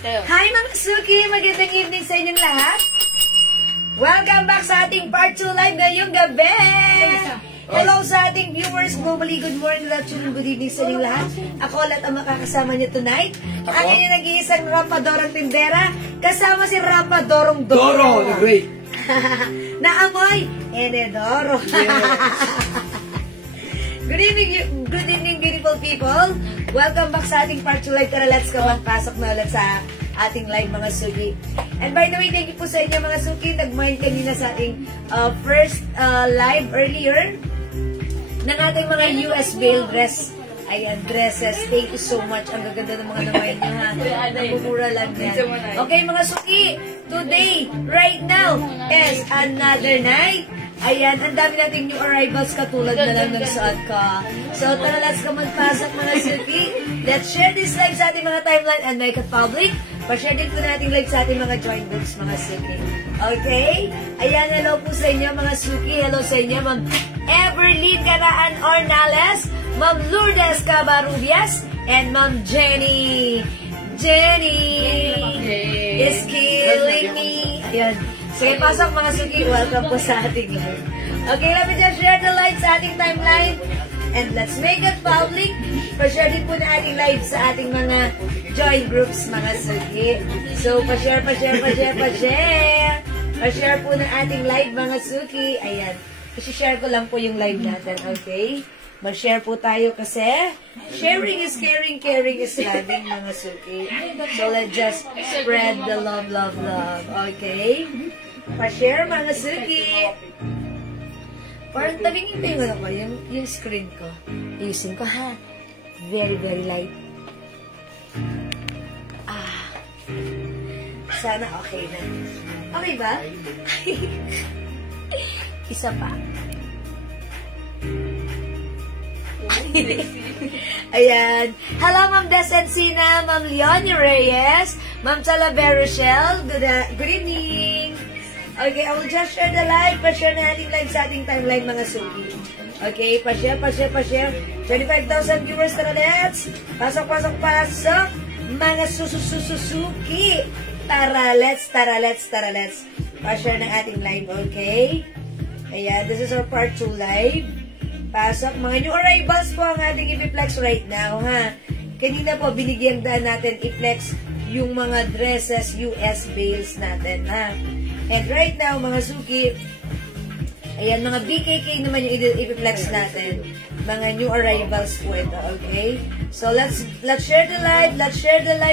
Hi mga Suki! Magandang evening sa inyong lahat. Welcome back sa ating part 2 live ngayong gabi. Hello sa ating viewers globally. Good morning, good afternoon, good evening sa inyong lahat. Ako lahat ang makakasama niyo tonight. Ang inyong nag-iisang Rapadorong Tindera. Kasama si Rapadorong Doro. The Great. Naamoy Enedoro. Good evening, beautiful people. Welcome back sa ating part 2 live. Tara, let's go. Magpasok na ulit sa ating live, mga Suki. And by the way, thank you po sa inyo, mga Suki. Nag-mind kanina sa ating first live earlier ng ating mga US veil dress. Ayan, dresses. Thank you so much. Ang gaganda ng mga naman nyo, ha? Napumura lang yan. Okay, mga Suki. Today, right now, is another night. Ayan, ang dami nating new arrivals katulad na lang ng suot ko. So, tara, let's go magpasok, mga Suki. Let's share this live sa ating mga timeline and make it public. Pa-share din po natin live sa ating mga joint groups, mga Suki. Okay? Ayan, hello po sa inyo, mga Suki. Hello sa inyo, Ma'am Everlyn Garaan Ornales, Ma'am Lourdes Cabarubias, and Ma'am Jenny. Jenny is killing me. Ayan. Sige, pasok mga Suki. Welcome po sa ating live. Okay, let me just share the live sa ating timeline. And let's make it public. Pa-share din po na ating live sa ating mga join groups, mga Suki. So, pa-share. Pa-share po na ating live, mga Suki. Ayan. I-share ko lang po yung live natin, okay? Mag-share po tayo kasi sharing is caring, caring is loving, mga Suki. So, let's just spread the love, okay? Pa-share, mga Suki. Parang tabingin ko yung screen ko. Ayusin ko, ha? Very, very light. Sana okay na. Okay ba? Isa pa. Ayan. Hello, Ma'am Desencina, Ma'am Leonie Reyes, Ma'am Talavera Rochelle. Good evening. Okay, I will just share the live. Pa-share na ating live sa ating timeline, mga Suki. Okay, pa-share. 25,000 viewers, tara, let's. Pasok. Mga sususuki. Tara, let's. Pa-share ng ating live, okay? Ayan, this is our part 2 live. Pasok. Mga new arrivals po ang ating i-flex right now, ha? Kanina po, binigyan daan natin i-flex yung mga dresses, US veils natin, ha? And right now, mga Suki, ayan, mga BKK naman yung i-flex natin. Mga new arrivals po ito, okay? So, let's share the live.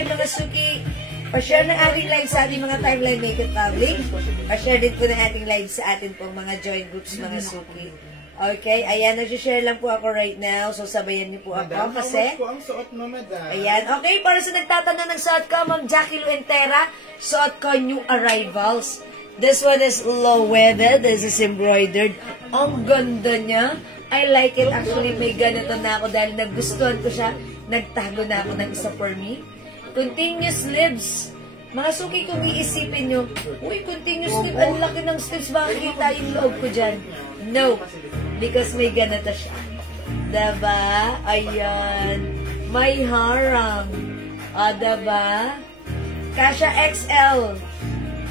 Mga Suki. Pa-share na ating live sa ating mga timeline, make it public. Pa-share din po na ating live sa ating pong mga join groups, mga Suki. Okay, ayan, nag-share lang po ako right now. So, sabayan niyo po ako kasi. Ayan, okay, para sa nagtatanong ng suot ko, Ma'am Jackie Luentera, suot ko new arrivals. This one is low-weathered. This is embroidered. Ang ganda niya. I like it. Actually, may ganito na ako dahil nagustuhan ko siya. Nagtago na ako ng isa for me. Continuous sleeves. Mga Suki, kung iisipin nyo, uy, continuous sleeves. Ang laki ng sleeves. Makikita yung loob ko dyan. No. Because may ganito siya. Diba? Ayan. May harang. Diba? Kasha XL.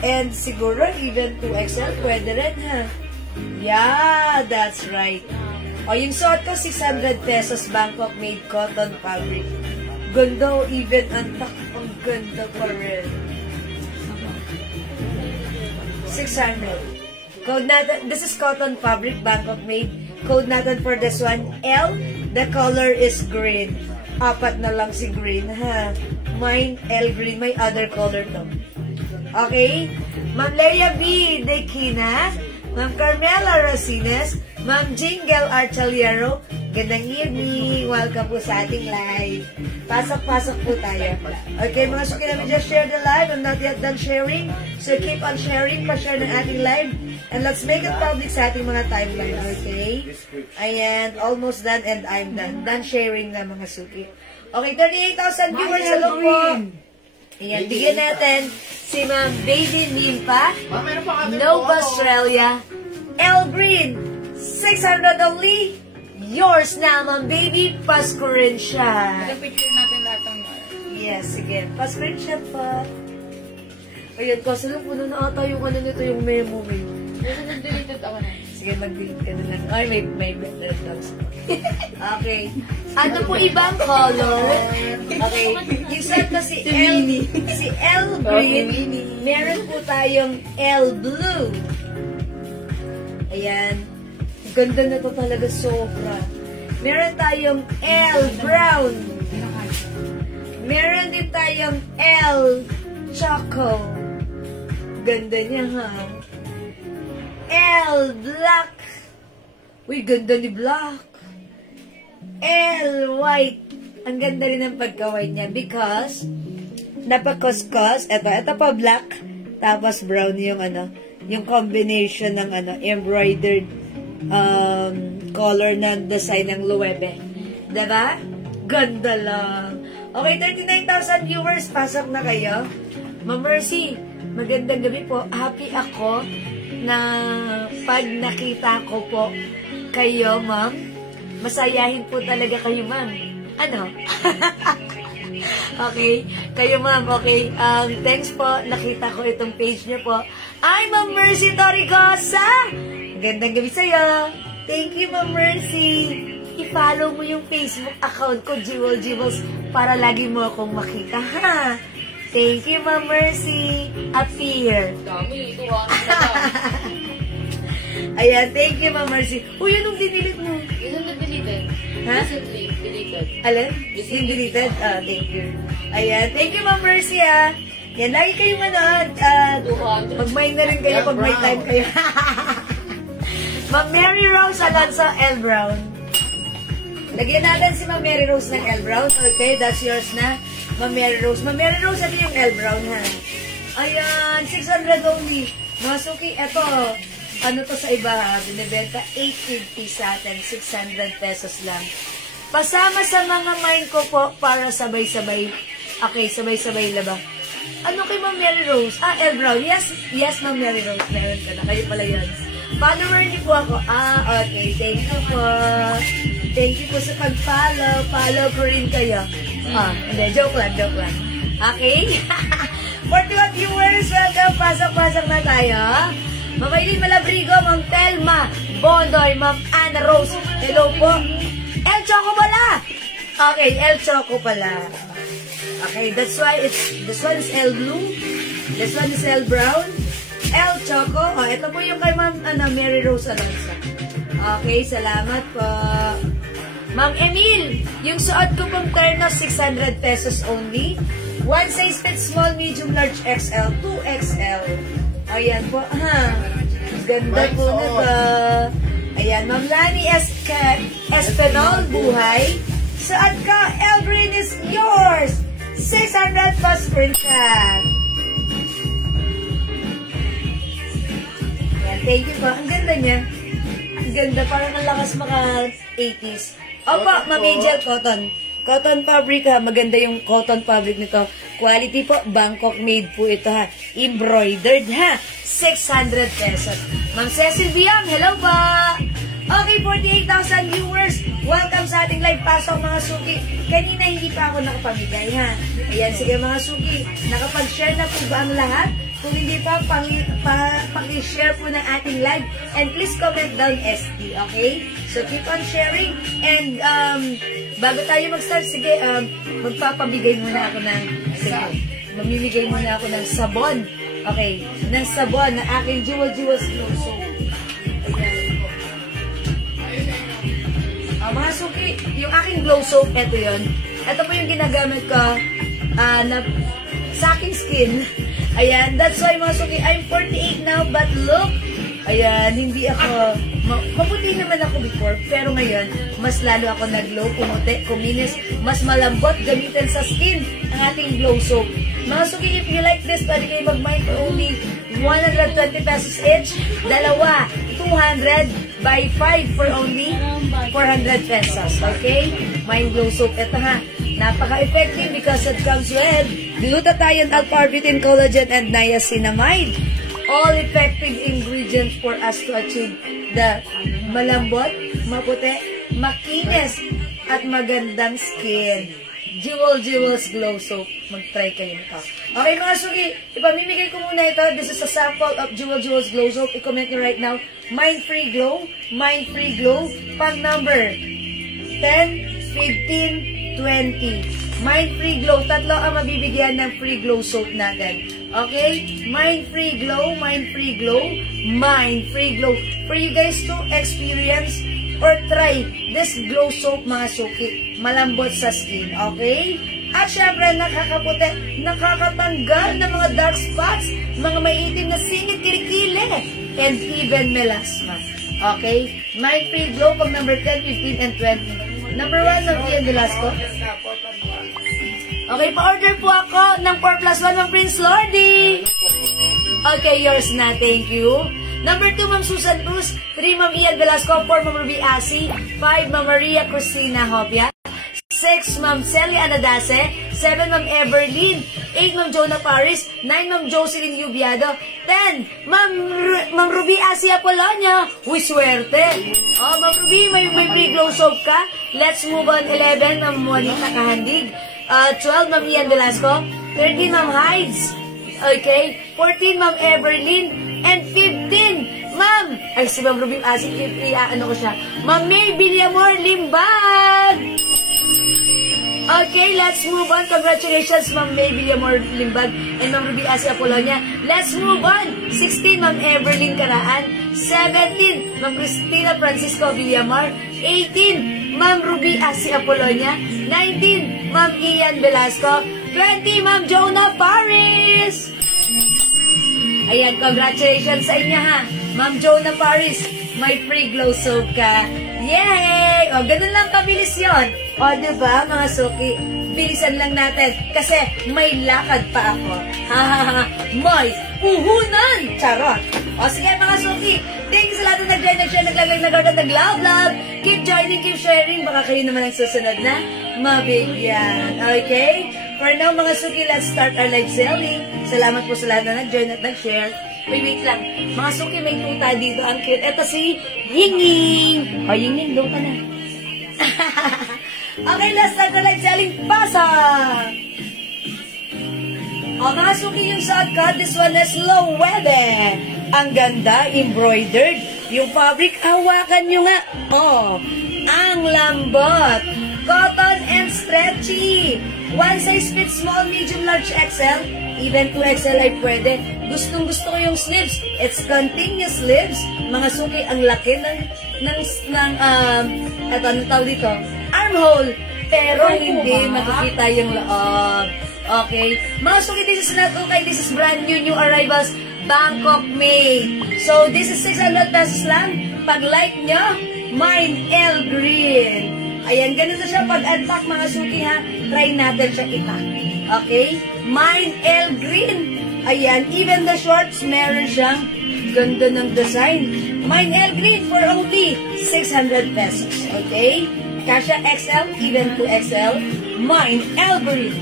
And siguro, even 2XL, pwede rin, ha? Yeah, that's right. O, yung suot ko, 600 pesos, Bangkok made cotton fabric. Ganda, even ang ganda pa rin. 600. Code natin, this is cotton fabric, Bangkok made. Code natin for this one, L. The color is green. Apat na lang si green, ha? Mine, L green. May other color to. Okay? Ma'am Leia B. Dequina, Ma'am Carmela Rosines, Ma'am Jingle Archaliero, gandang evening. Welcome po sa ating live. Pasok po tayo. Okay, mga Suki, let me just share the live. I'm not yet done sharing. So, keep on sharing. Pa-share ng ating live. And let's make it public sa ating mga timeline. Okay? Ayan, almost done and I'm done. Done sharing na, mga Suki. Okay, 38,000 viewers. Hello po. Ayan, bigyan natin si Ma'am Baby Nimpa, Nova Australia, L Green, 600 only. Yours na, Ma'am Baby. Pasko rin siya. Picture natin lahat ng Yes, sige. Pa-screenshot pa. Ayan, kasi lang puno na ata yung ano nito, yung memo mo. Nag-deleted ako na. Sige, mag-delete ka na lang. Ay, may better dogs. Okay. Ano po ibang color? Okay. Yung set na si L green. Meron po tayong L blue. Ayan. Ganda na to talaga, sobra. Meron tayong L brown. Meron din tayong L choco. Ganda niya, ha? L black. Uy, ganda ni black. L white. Ang ganda rin ng pagka-white niya because napakoscos. Ito pa black. Tapos brown yung ano, yung combination ng ano, embroidered color ng design ng Loewe. Diba? Ganda lang. Okay, 39,000 viewers. Pasok na kayo. Ma'am Mercy, magandang gabi po. Happy ako na pag nakita ko po kayo, ma'am. Masayahin po talaga kayo, ma'am. Ano? Okay. Kayo, ma'am. Okay. Thanks po. Nakita ko itong page niyo po. Ay, Ma'am Mercy Torricosa! Magandang gabi sa'yo. Thank you, Ma'am Mercy. I-follow mo yung Facebook account ko, Jewel Jewels, para lagi mo akong makita, ha? Thank you, Ma'am Mercy. Appear. Dami, 200 na. Ayan, thank you, Ma'am Mercy. Uy, yun yung dinilit mo. Yun ang nag-deleted. Ha? Recently, deleted. Alin? Yung deleted? Thank you. Ayan, thank you, Ma'am Mercy, ha? Yan, lagi kayong manood. Mag-mind na rin kayo pag may time kayo. Ma'am Mary Rose Alonso L. Brown. Lagyan natin si Ma'am Mary Rose ng L. Brown. Okay, that's yours na. Ma'am Mary Rose. Ma'am Mary Rose, ito yung L. Brown, ha? Ayan, 600 only. Mga suki, eto. Ano to sa iba, ha? Binibenta 850 sa atin. 600 pesos lang. Pasama sa mga mind ko po para sabay-sabay. Okay, sabay-sabay laba. Ano kay Ma'am Mary Rose? L. Brown. Yes, Ma'am Mary Rose. Meron ka na. Kayo pala yun. Follower niyo po ako. Okay. Thank you po. Thank you po sa pag-follow. Follow ko rin kayo. Hindi. Joke lang. Okay? 41 viewers. Welcome. Pasok-pasok na tayo. Ma'am Aileen Malabrigo, Ma'am Telma Bondoy, Ma'am Anna Rose. Hello po. El Choco pala. Okay, El Choco pala. Okay, that's why this one is L blue. This one is L brown. L choco. Ito po yung kay Ma'am Mary Rose Alonso. Okay, salamat po. Ma'am Emil, yung suot ko pong terno, 600 pesos only. One size fit small, medium, large, XL, 2XL. Ayan po, ha. Ganda po na ba? Ayan, Ma'am Lani Espenol, buhay. Suot ko, L green is yours. 600 plus screenshot. Ayan, thank you po. Ang ganda niya. Ang ganda. Parang ang lakas maka 80s. Opo, Ma'am Angel, cotton. Cotton fabric, ha. Maganda yung cotton fabric nito. Quality po. Bangkok made po ito, ha. Embroidered, ha. 600 pesos. Ma'am Cecil Biam, hello po. Okay, 48,000 viewers. Welcome sa ating live. Pasok mga suki. Kanina hindi pa ako nakapamigay, ha. Ayan, sige mga suki. Nakapag-share na po ba ang lahat? Kung hindi pa, paki-share po ng ating live. And please comment down ST, okay? So keep on sharing. And bago tayo mag-start, sige, magpapabigay muna ako ng, mamimigay muna ako ng sabon. Okay, ng sabon na aking Jewel Glow Soap. Ayan. Mga suki, yung aking glow soap, ito yun. Ito po yung ginagamit ko sa aking skin. Ayan, that's why mga suki, I'm 48 now, but look, ayan, hindi ako, maputi naman ako before, pero ngayon, mas lalo ako nag-glow, kumuti, kuminis, mas malambot, gamitin sa skin ang ating glow soap. Mga suki, if you like this, pwede kayo mag-mind for only 120 pesos each. Dalawa, 200 by 5 for only 400 pesos. Okay? Mind glow soap. Ito ha. Napaka-effective because it comes with glutathione, L-carnitine, collagen, and niacinamide. All effective ingredients for us to achieve the malambot, maputi, makinis, at magandang skin. Jewels Glow Soap. Mag-try kayo nito. Okay mga suki, ipamimigay ko muna ito. This is a sample of Jewels Glow Soap. I-comment nyo right now. Mind Free Glow. Mind Free Glow. Pang number 10, 15, 20. Mind Free Glow. Tatlo ang mabibigyan ng free glow soap natin. Okay? Mind Free Glow. Mind Free Glow. Mind Free Glow. For you guys to experience or try this glow soap mga suki. Malambot sa skin. Okay? At syempre, nakakaputi, nakakatanggal ng mga dark spots, mga maiitim na singit, kilikili, and even melasma. Okay? Mind Free Glow pang number 10, 15, and 20. Number 1, ng Ian Velasco. Okay, pa-order po ako ng 4 plus 1 ng Prince Lordy. Okay, yours na. Thank you. Number 2, Ma'am Susan Cruz. 3, Ma'am Ian Velasco. 4, Ma'am Ruby Asi. 5, Ma'am Maria Cristina Hopia. 6, Ma'am Celia Anadase. 7, Ma'am Everlyn. 8, Ma'am Jonah Paris. 9, Ma'am Jocelyn Yubiado. 10, Ma'am Ruby Asi Apolonio. Uy, swerte. Oh, Ma'am Ruby, may free glow soap ka. Let's move on. 11, Ma'am Juanita Kahandig. 12, Ma'am Ian Velasco. 13, Ma'am Hides. Okay. 14, Ma'am Everlyn. And 15, Ma'am. Ay, si Ma'am Ruby Asi. Ano ko siya. Ma'am May Villamor Limbag. Okay, let's move on. Congratulations, Ma'am May Villamor Limbag and Ma'am Ruby Asi Apollonia. Let's move on. 16, Ma'am Everlyn Caraan. 17, Ma'am Cristina Francisco Villamor. 18, Ma'am Ruby Asi Apollonia. 19, Ma'am Ian Velasco. 20, Ma'am Jonah Paris. Ayan, congratulations sa inyo ha. Ma'am Jonah Paris, may free glow soap ka. Yay! O, ganun lang kabilis yun. O, diba, mga suki? Bilisan lang natin kasi may lakad pa ako. Ha, ha, ha. May puhunan! Charot! O, sige, mga suki. Thank you sa lahat na nag-join, nag-share, nag-like, nag-heart, nag-love. Keep joining, keep sharing. Baka kayo naman ang susunod na mabigyan. Okay? For now, mga suki, let's start our live selling. Salamat po sa lahat na nag-join at nag-share. Wait lang. Mga suki, may tuta dito. Ang cute. Ito si Yinging. O, Yinging, doon ka na. Okay, let's start our live selling. Pasok! O, mga suki, yung suot ko, this one is Loewe. Ang ganda, embroidered. Yung fabric, hawakan nyo nga. Oh, ang lambot. Cotton and stretchy. One size fits small, medium, large, XL. Even 2XL ay pwede. Gustong gusto ko yung sleeves. It's continuous sleeves. Mga suki, ang laki ano tawag dito? Armhole. Pero hindi makikita yung loob. Okay. Mga suki, this is not okay. This is brand new arrivals. Bangkok made. So, this is 600 pesos lang. Pag like nyo, Mind L Green. Ayan, ganun na siya. Pag unpack, mga suki ha, try natin siya ipack. Okay? Mind L Green. Ayan, even the shorts, meron siyang ganda ng design. Mind L Green for only 600 pesos. Okay? Kasha XL, even to XL. Mind L Green.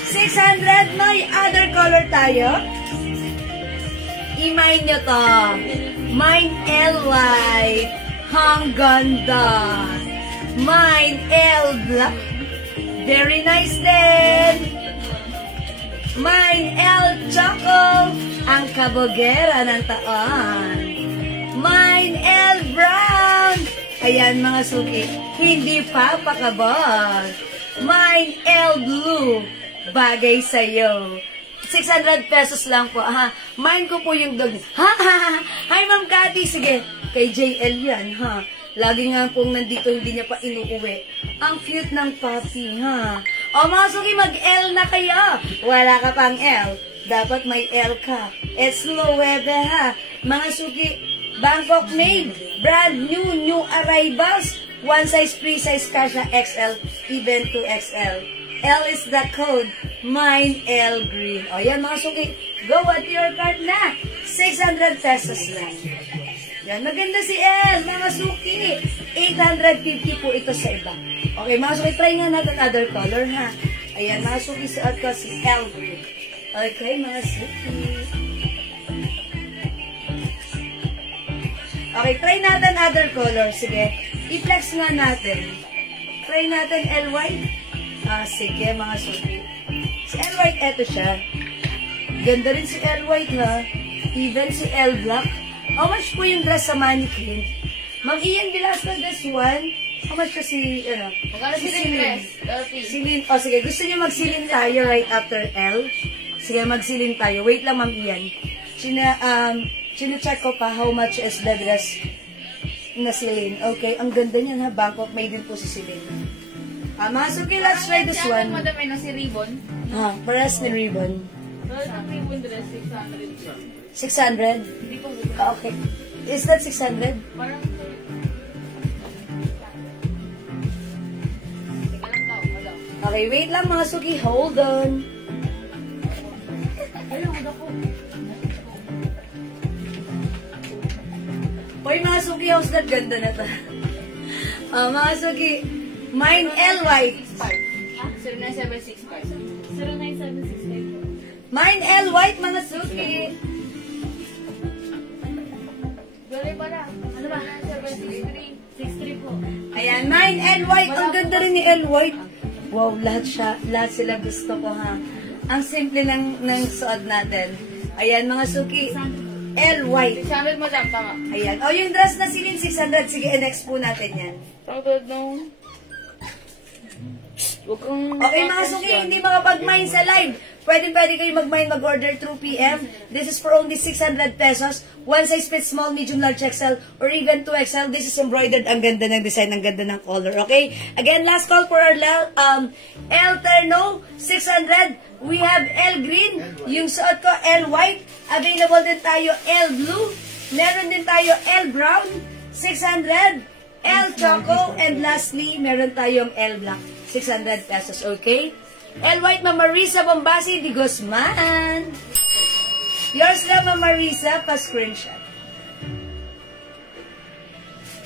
600, may other color tayo. I-mine nyo to. Mind L White. Ang ganda. Mind L Black. Very nice din. Mind L Choco. Ang kabogera ng taon. Mind L Brown. Ayan mga suki. Hindi pa pakabog. Mind L Blue. Bagay sa'yo. 600 pesos lang po. Ha? Mind ko po yung dog. Ha? Hi, Ma'am Cathy. Sige. Kay JL yan, ha? Lagi nga pong nandito, hindi niya pa inuuwi. Ang cute ng puppy, ha? O, mga suki, mag-L na kayo. Wala ka pang L. Dapat may L ka. It's Loewe, ha? Mga suki, Bangkok made. Brand new arrivals. One size, free size, kasha XL, even to XL. L is the code. Mind L Green. O, yan mga suki. Go at your cart na. 600 pesos lang. Yan, maganda si L, mga suki. 850 po ito sa iba. Okay, mga suki, try nga natin other color, ha? Ayan, mga suki, suot ko si L Green. Okay, mga suki. Okay, try natin other color. Sige, i-flex nga natin. Try natin LY. Sige, mga suki. Si L. White, eto siya. Ganda rin si L. White, ha? Even si L. Black. How much po yung dress sa mannequin? Ma'am Ian Velasco, this one. How much kasi, Magkano si dress? 30. Silin. O, sige. Gusto niyo magsilin tayo right after L? Sige, magsilin tayo. Wait lang, Ma'am Ian. Check ko pa how much is the dress na silin. Okay, ang ganda niyan, ha? Bangkok made din po si silin. Mga suki, let's try this one. Madam, may si ribbon. Paras ni ribbon. Ang ribbon dress, 600. 600? Hindi ko Okay. Is that 600? parang... Teka lang daw, madam. Okay, wait lang mga suki. Hold on. Hoy mga suki, how's that ganda na to? Mga suki, mine L. White. 0975. 09765. Mine L. White, mga suki. Gano'n pala. Ano ba? 763. 63 po. Ayan, mine L. White. Ang ganda rin ni L. White. Wow, lahat sila gusto ko, ha. Ang simple ng suot natin. Ayan, mga suki. L. White. 600 madam, tama. Ayan. O, yung dress na silin, 600. Sige, next po natin yan. Tawag nung... Huwag kang... Okay, mga suki, hindi makapag-mine sa live. Pwede kayo mag-mine, mag-order through PM. This is for only 600 pesos. One size fits small, medium, large, XL, or even 2XL. This is embroidered. Ang ganda ng design, ang ganda ng color. Okay? Again, last call for our L Terno, 600. We have L Green. Yung suot ko, L White. Available din tayo, L Blue. Meron din tayo, L Brown, 600. L Choco. And lastly, meron tayong L Black, 600 pesos. Okay? L White, Ma'am Marisa Bombasi de Guzman. Yours lang, Ma'am Marisa, pa-screenshot.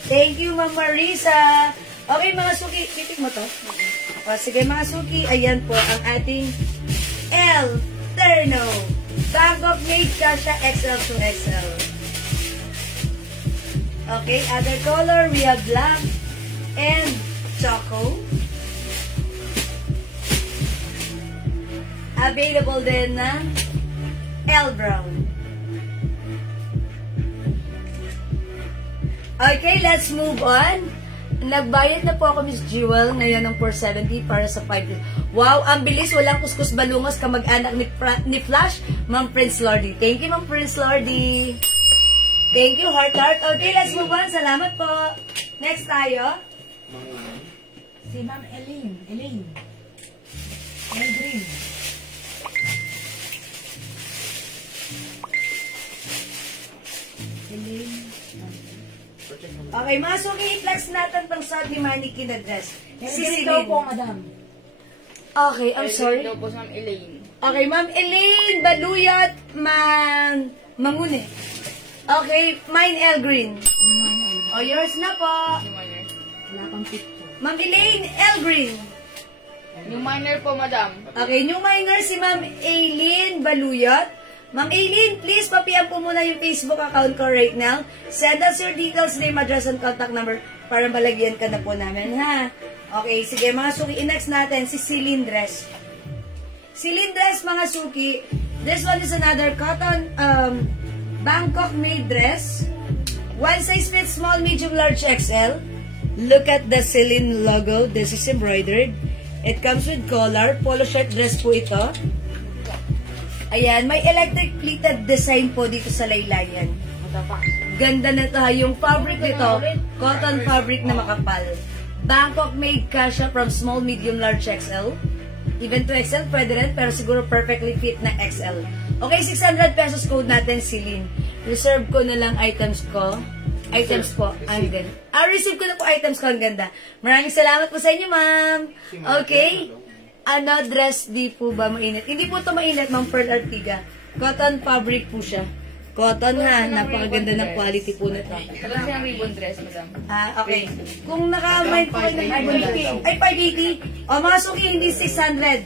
Thank you, Ma'am Marisa. Okay, mga suki, titik mo to. O, sige, mga suki, ayan po ang ating L Terno. Bangkok made kasha XL to XL. Okay, other color, we have black and choco. Available din na L Brown. Okay, let's move on. Nagbayad na po ako, Miss Jewel, ngayon ng 470 para sa 5 days. Wow, ang bilis. Walang kuskus balungos kamag-anak ni Flash, Ma'am Prince Lordy. Thank you, Ma'am Prince Lordy. Thank you, heart. Okay, let's move on. Salamat po. Next tayo. Si Ma'am Elaine. Elaine Green. Okay, mga suki, i-flex natin pang suot ni mannequin na dress. Si Celine. po, madam. Okay, I'm sorry. Ito po sa Ma'am Elaine. Okay, Ma'am Elaine Baluyot Mangune. Okay, mine L Green. O, yours na po. Yung minor. Wala pang picture. Ma'am Elaine L Green. Yung minor po, madam. Okay, new minor si Ma'am Aileen Baluyot. Ma'am Aileen, please papian po muna yung Facebook account ko right now. Send us your details, name, address, and contact number para malagyan ka na po namin, ha? Okay, sige mga suki, next natin si Celine Dress. Celine Dress, mga suki. This one is another cotton Bangkok made dress. One size fits small, medium, large, XL. Look at the Celine logo. This is embroidered. It comes with collar. Polo shirt dress po ito. Ayan, may electric pleated design po dito sa laylayan. Ganda na to ha. Yung fabric nito, cotton fabric na makapal. Bangkok made kasha from small, medium, large, XL. Even to XL, pwede rin, pero siguro perfectly fit na XL. Okay, 600 pesos code natin, Celine. Reserve ko na lang items ko. Items po, ang ganda. Receive ko na po items ko, ang ganda. Maraming salamat po sa inyo, ma'am. Okay. Ano, dress di po ba mainit? Hindi po ito mainit, Ma'am Pearl Artiga. Cotton fabric po siya. Cotton ha, napakaganda ng quality po nito. Ito lang siyang ribbon dress, madam. Okay. Kung naka-mind po kayo ng ribbon dress, ay 580. O mga suki, hindi 600.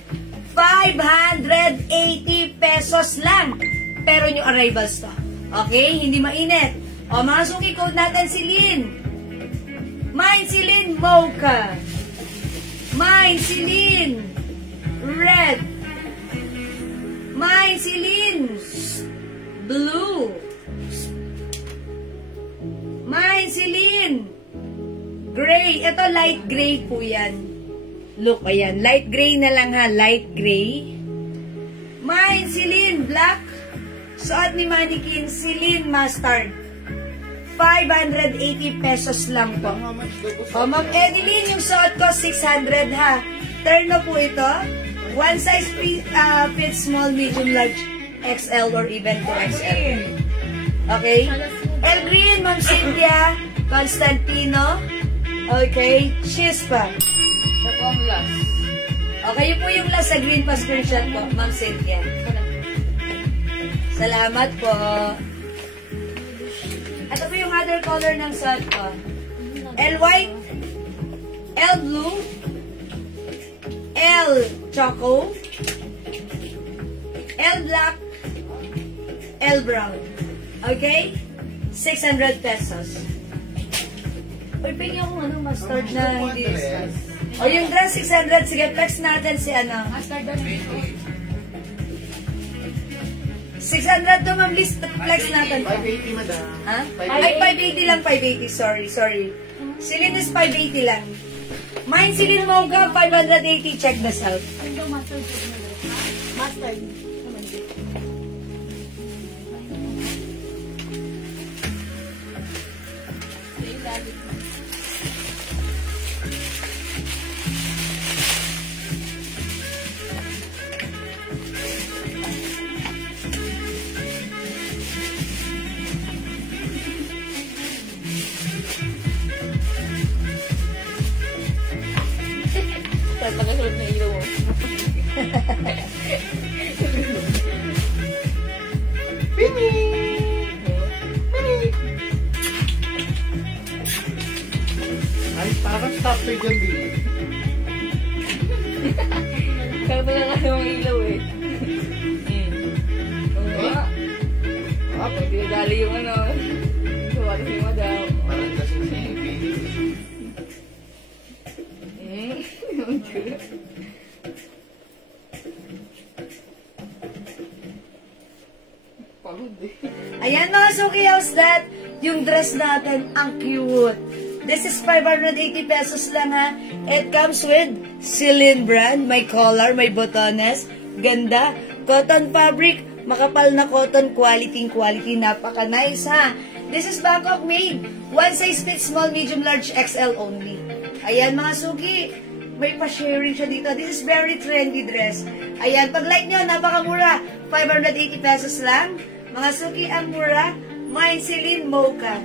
580 pesos lang. Pero yung arrivals to. Okay? Hindi mainit. O mga suki, code natin si Lynn. Mine si Lynn Mocha. Mine, Celine. Red. Mine, Celine. Blue. Mine, Celine. Gray. Ito, light gray po yan. Look, ayan. Light gray na lang ha. Light gray. Mine, Celine. Black. Suot ni Mannequin, Celine Mustard. 580 pesos lang po. O, Ma'am Edeline, yung suot ko, 600 ha. Terno po ito. One size fits small, medium, large, XL, or even 2XL. Okay? El Green, Ma'am Cynthia, Constantino. Okay? Chispa. Siya po ang last. Okay, yun po yung last sa green pa screenshot po, Ma'am Cynthia. Salamat po. Ito po yung other color ng suot ko. L white, L blue, L choco, L black, L brown. Okay? 600 pesos. Uy, pingin akong mustard na hindi discuss. O, yung dress, 600. Sige, flex natin si Mustard na rin. 600 to, ma'am. List, flex natin. 580, madam. Ha? Ay, 580 lang, 580. Sorry. Celine is 580 lang. Mine, Celine Mocha, 580. Check this out. Ito, mustard. Mustard. Pagkasulot na ilaw mo. Ay, parang stop to dyan, Billy. Kaya pala nga yung ilaw eh. Oo nga. Pinadali yung ano. Suwari si madam. Parang kasi si Billy. Pagod eh. Ayan mga Suki House, that yung dress natin, ang cute. This is 580 pesos lang ha. It comes with Celine brand, may collar, may botones, ganda, cotton fabric, makapal na cotton, quality, napaka-nice ha. This is Bangkok made. One size fits small, medium, large, XL only. Ayan mga Suki, may pa-sharing siya dito. This is very trendy dress. Ayan, pag like nyo, napakamura. 580 pesos lang. Mga Suki, ang mura. Mine, Celine Mocha.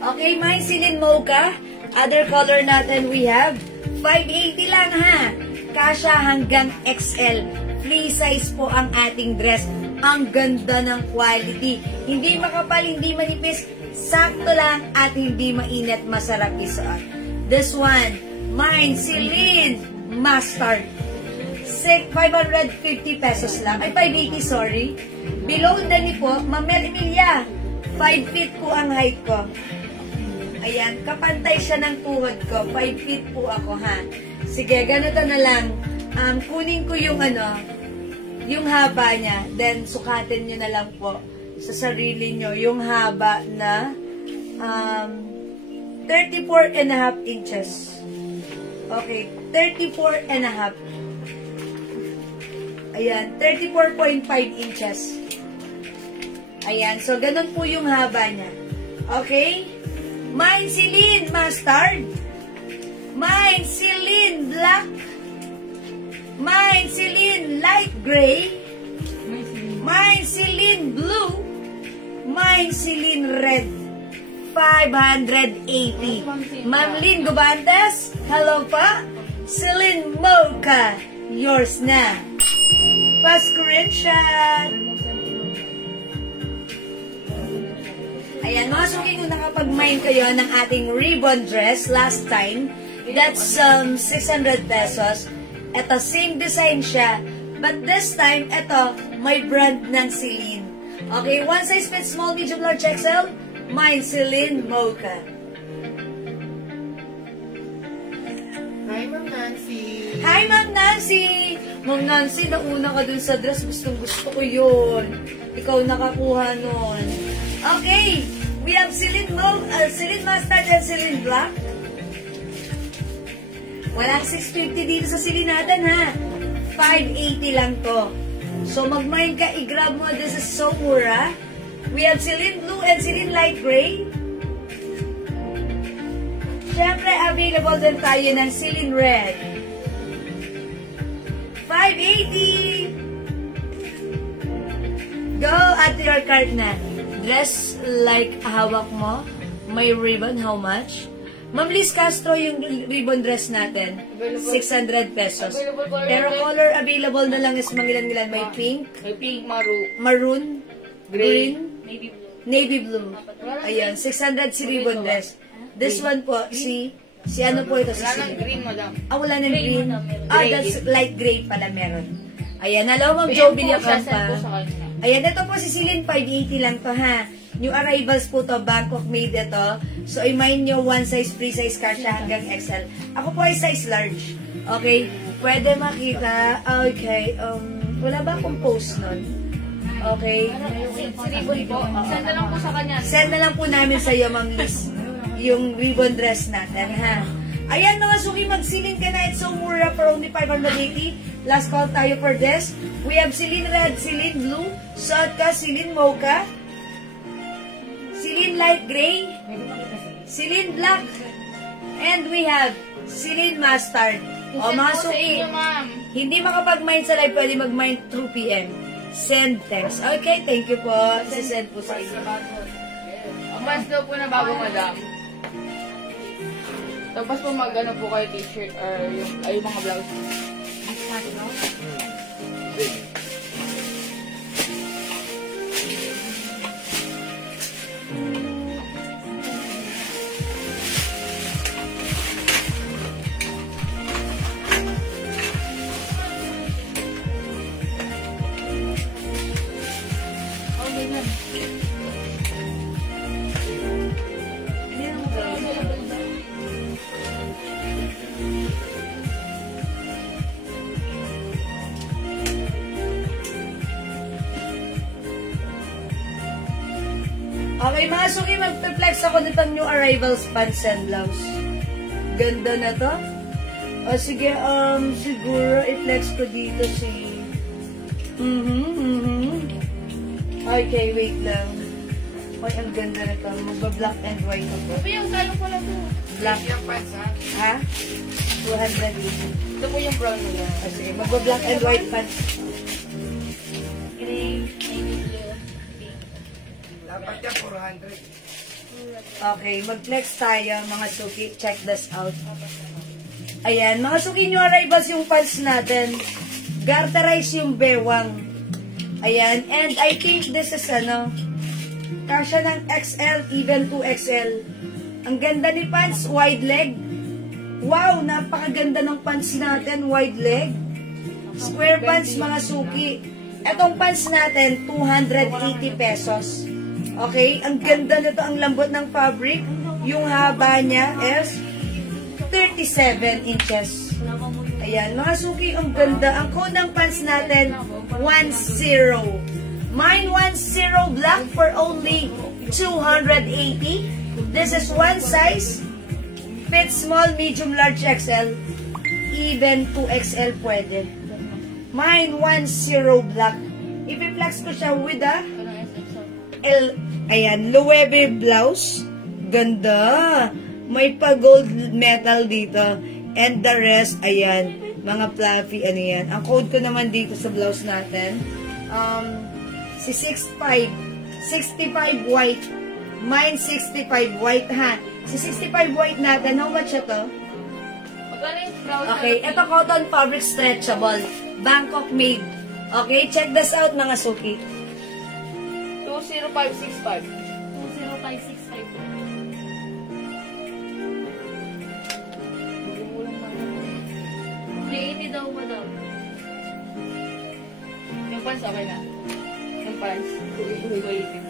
Okay, Mine, Celine Mocha. Other color natin we have 580 lang ha. Kasha hanggang XL. Free size po ang ating dress. Ang ganda ng quality. Hindi makapal, hindi manipis. Sakto lang at hindi mainit. Masarap isuot. This one, Mine, Celine Mustard. 550 pesos lang. Ay, 580, sorry. Below the knee po, Ma'am Emilia, 5 feet po ang height ko. Ayan, kapantay siya ng tuhod ko. 5 feet po ako, ha. Sige, ganito na lang. Kunin ko yung yung haba niya. Then, sukatin nyo na lang po sa sarili nyo yung haba na 34 and a half inches. Okay, 34 and a half. Ayan, 34.5 inches. Ayan, so ganun po yung haba niya. Okay? Mine, Celine Mustard. Mine, Celine Black. Mine, Celine Light Gray. Mine, Celine Blue. Mine, Celine Red. 580. Ma'am Lynn Gubantes, hello pa. Celine Mocha, yours na. Pa-screenshot. Ayan, mga Suki, kung nakapag-mine kayo ng ating ribbon dress last time, that's 600 pesos. Ito, same design siya. But this time, ito, may brand ng Celine. Okay, one size fits small, medium, large, XL. Mine, Celine Mocha. Ma'am Nancy. Hi, Ma'am Nancy! Ma'am Nancy, nauna ka dun sa dress. Gusto ko yun. Ikaw nakakuha nun. Okay, we have Celine Mustard and Celine Black. Walang 650 dito sa Celine natin, ha? 580 lang to. So, mag-mind ka, i-grab mo. This is so mura. We have Celine Blue and Celine Light Gray. Siyempre, available din tayo ng Celine Red. 580! Go at your cart na. Dress like hawak mo. May ribbon, how much? Ma'am Liz Castro, yung ribbon dress natin, 600 pesos. Pero color available na lang is mangilan-ngilan. May pink, May pink, maroon, green, navy blue. navy blue. Ayan, 600 si ribbon dress. This one po, si ano po ito? Si Wala ng green, madam. wala ng Gray, green. madam, meron. That's light gray pala meron. Ayan, hello Ma'am Jo Villacampa. Sasend po sa kanya. Ayan, ito po si Celine, 580 lang to, ha. New arrivals po to, Bangkok made ito. So, i-mind nyo, one size, free size kasha hanggang XL. Ako po ay size large. Okay? Pwede makita. Okay. Wala ba akong post nun? Okay. Si ribbon po. Send na lang po sa kanya. Send na lang po namin sa iyo, Ma'am Liz, yung ribbon dress natin, ha. Ayan, mga suki, mag-Celine ka na. It's so mura for only 580. Last call tayo for this. We have Celine Red, Celine Blue, Sotka, Celine Mocha, Celine Light Gray, Celine Black, and we have Celine Mustard. O, mga suki, hindi makapag-mind sa live, pwede mag-mind through PM. Send text. Okay, thank you po. Send po sa inyo. Ang bas daw po na bago, madam. Tapos po mag-ano po kayo t-shirt or yung mga blouse. Okay, mga suki, mag-flex ako nitong new arrivals pants and blouse. Ganda na to. O, sige, siguro i-flex ko dito si... Okay, wait lang. Ay, ang ganda na to. Magba-black and white ako. Ito yung talong ko lang po. Black. Yung pants, ha? Ha? 280. Ito po yung brown nila. Sige, magba-black and white pants. Gray, navy blue, pink. Dapat yan, 400. Okay, mag-flex tayo, mga suki. Check this out. Ayan, mga suki nyo, arrivals yung pants natin. Garterize yung bewang. Ayan, and I think this is kasha ng XL, even to XL. Ang ganda ni pants, wide leg. Wow, napakaganda ng pants natin, wide leg. Square pants, mga suki. Etong pants natin, 280 pesos. Okay, ang ganda nito, ang lambot ng fabric. Yung haba niya is 37 inches. Ayan, mga suki, ang ganda. Ang code ng pants natin, 10. Mine 10 black for only 280. This is one size. Fit small, medium, large, XL. Even 2XL pwede. Mine 10 black. I-flex ko siya with a ayan, Loewe blouse. Ganda. May pa-gold metal dito. And the rest, ayan, mga fluffy, ano yan. Ang code ko naman dito sa blouse natin, si 65 white. Mine 65 white, ha. Si 65 white natin, how much ito? Magkano yung brown? Okay, ito cotton fabric stretchable. Bangkok made. Okay, check this out, mga suki. 20565. 20565 po. May 80 daw, madam. Yung pants, okay na. Yung pants, 280.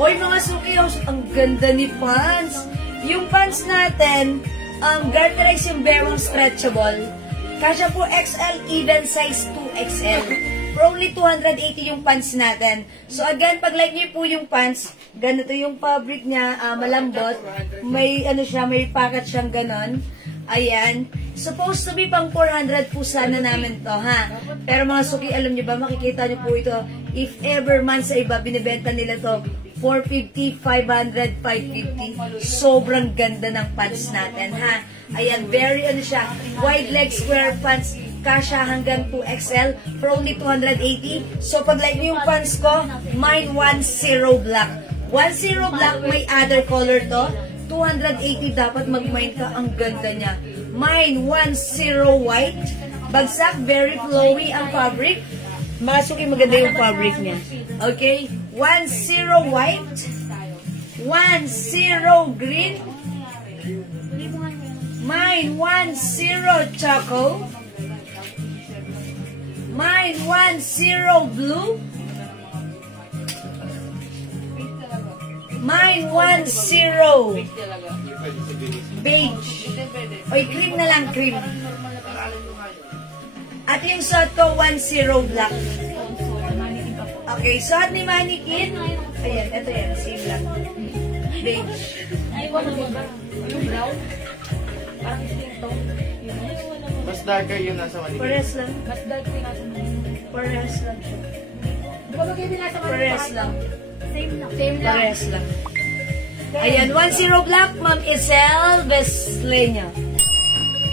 Oy, mga suki, ang ganda ni pants. Yung pants natin, garterize yung bewang stretchable. Kasya po XL, even size 2XL. For only 280 yung pants natin. So again, pag like niyo po yung pants, ganito yung fabric niya, malambot. May ano siya, may packet siyang ganon. Ayan. Supposed to be pang 400 po sana namin to, ha? Pero mga suki, alam niyo ba, makikita niyo po ito, if ever man sa iba, binibenta nila to 450, 500, 550. Sobrang ganda ng pants natin, ha? Ayan, very ano siya, wide leg square pants, kasya hanggang 2XL for only 280. So, pag like niyo yung pants ko, mine 10 black. 10 black, may other color to. 280 dapat mag-mine ka, ang ganda niya. Mine 10 white. Bagsak, very flowy ang fabric. Masuki, maganda yung fabric niya. Okay? 10 white. 10 green. Mine 10 choco. Mine 10 blue. Mine 10 beige. Oy, cream na lang, cream. At yung suot ko, 10 black. Okay, suot ni Mannequin. Ayan, ito yan, same lang. Beige. Parang distinto. Mas darker yung nasa Manila. Pares lang. Mas dark yung nasa Manila. Pares lang siya. Di ba magiging nasa Manila? Pares lang. Same lang. Same lang. Pares lang. Ayan, 10 black, Ma'am Isel Veslenia.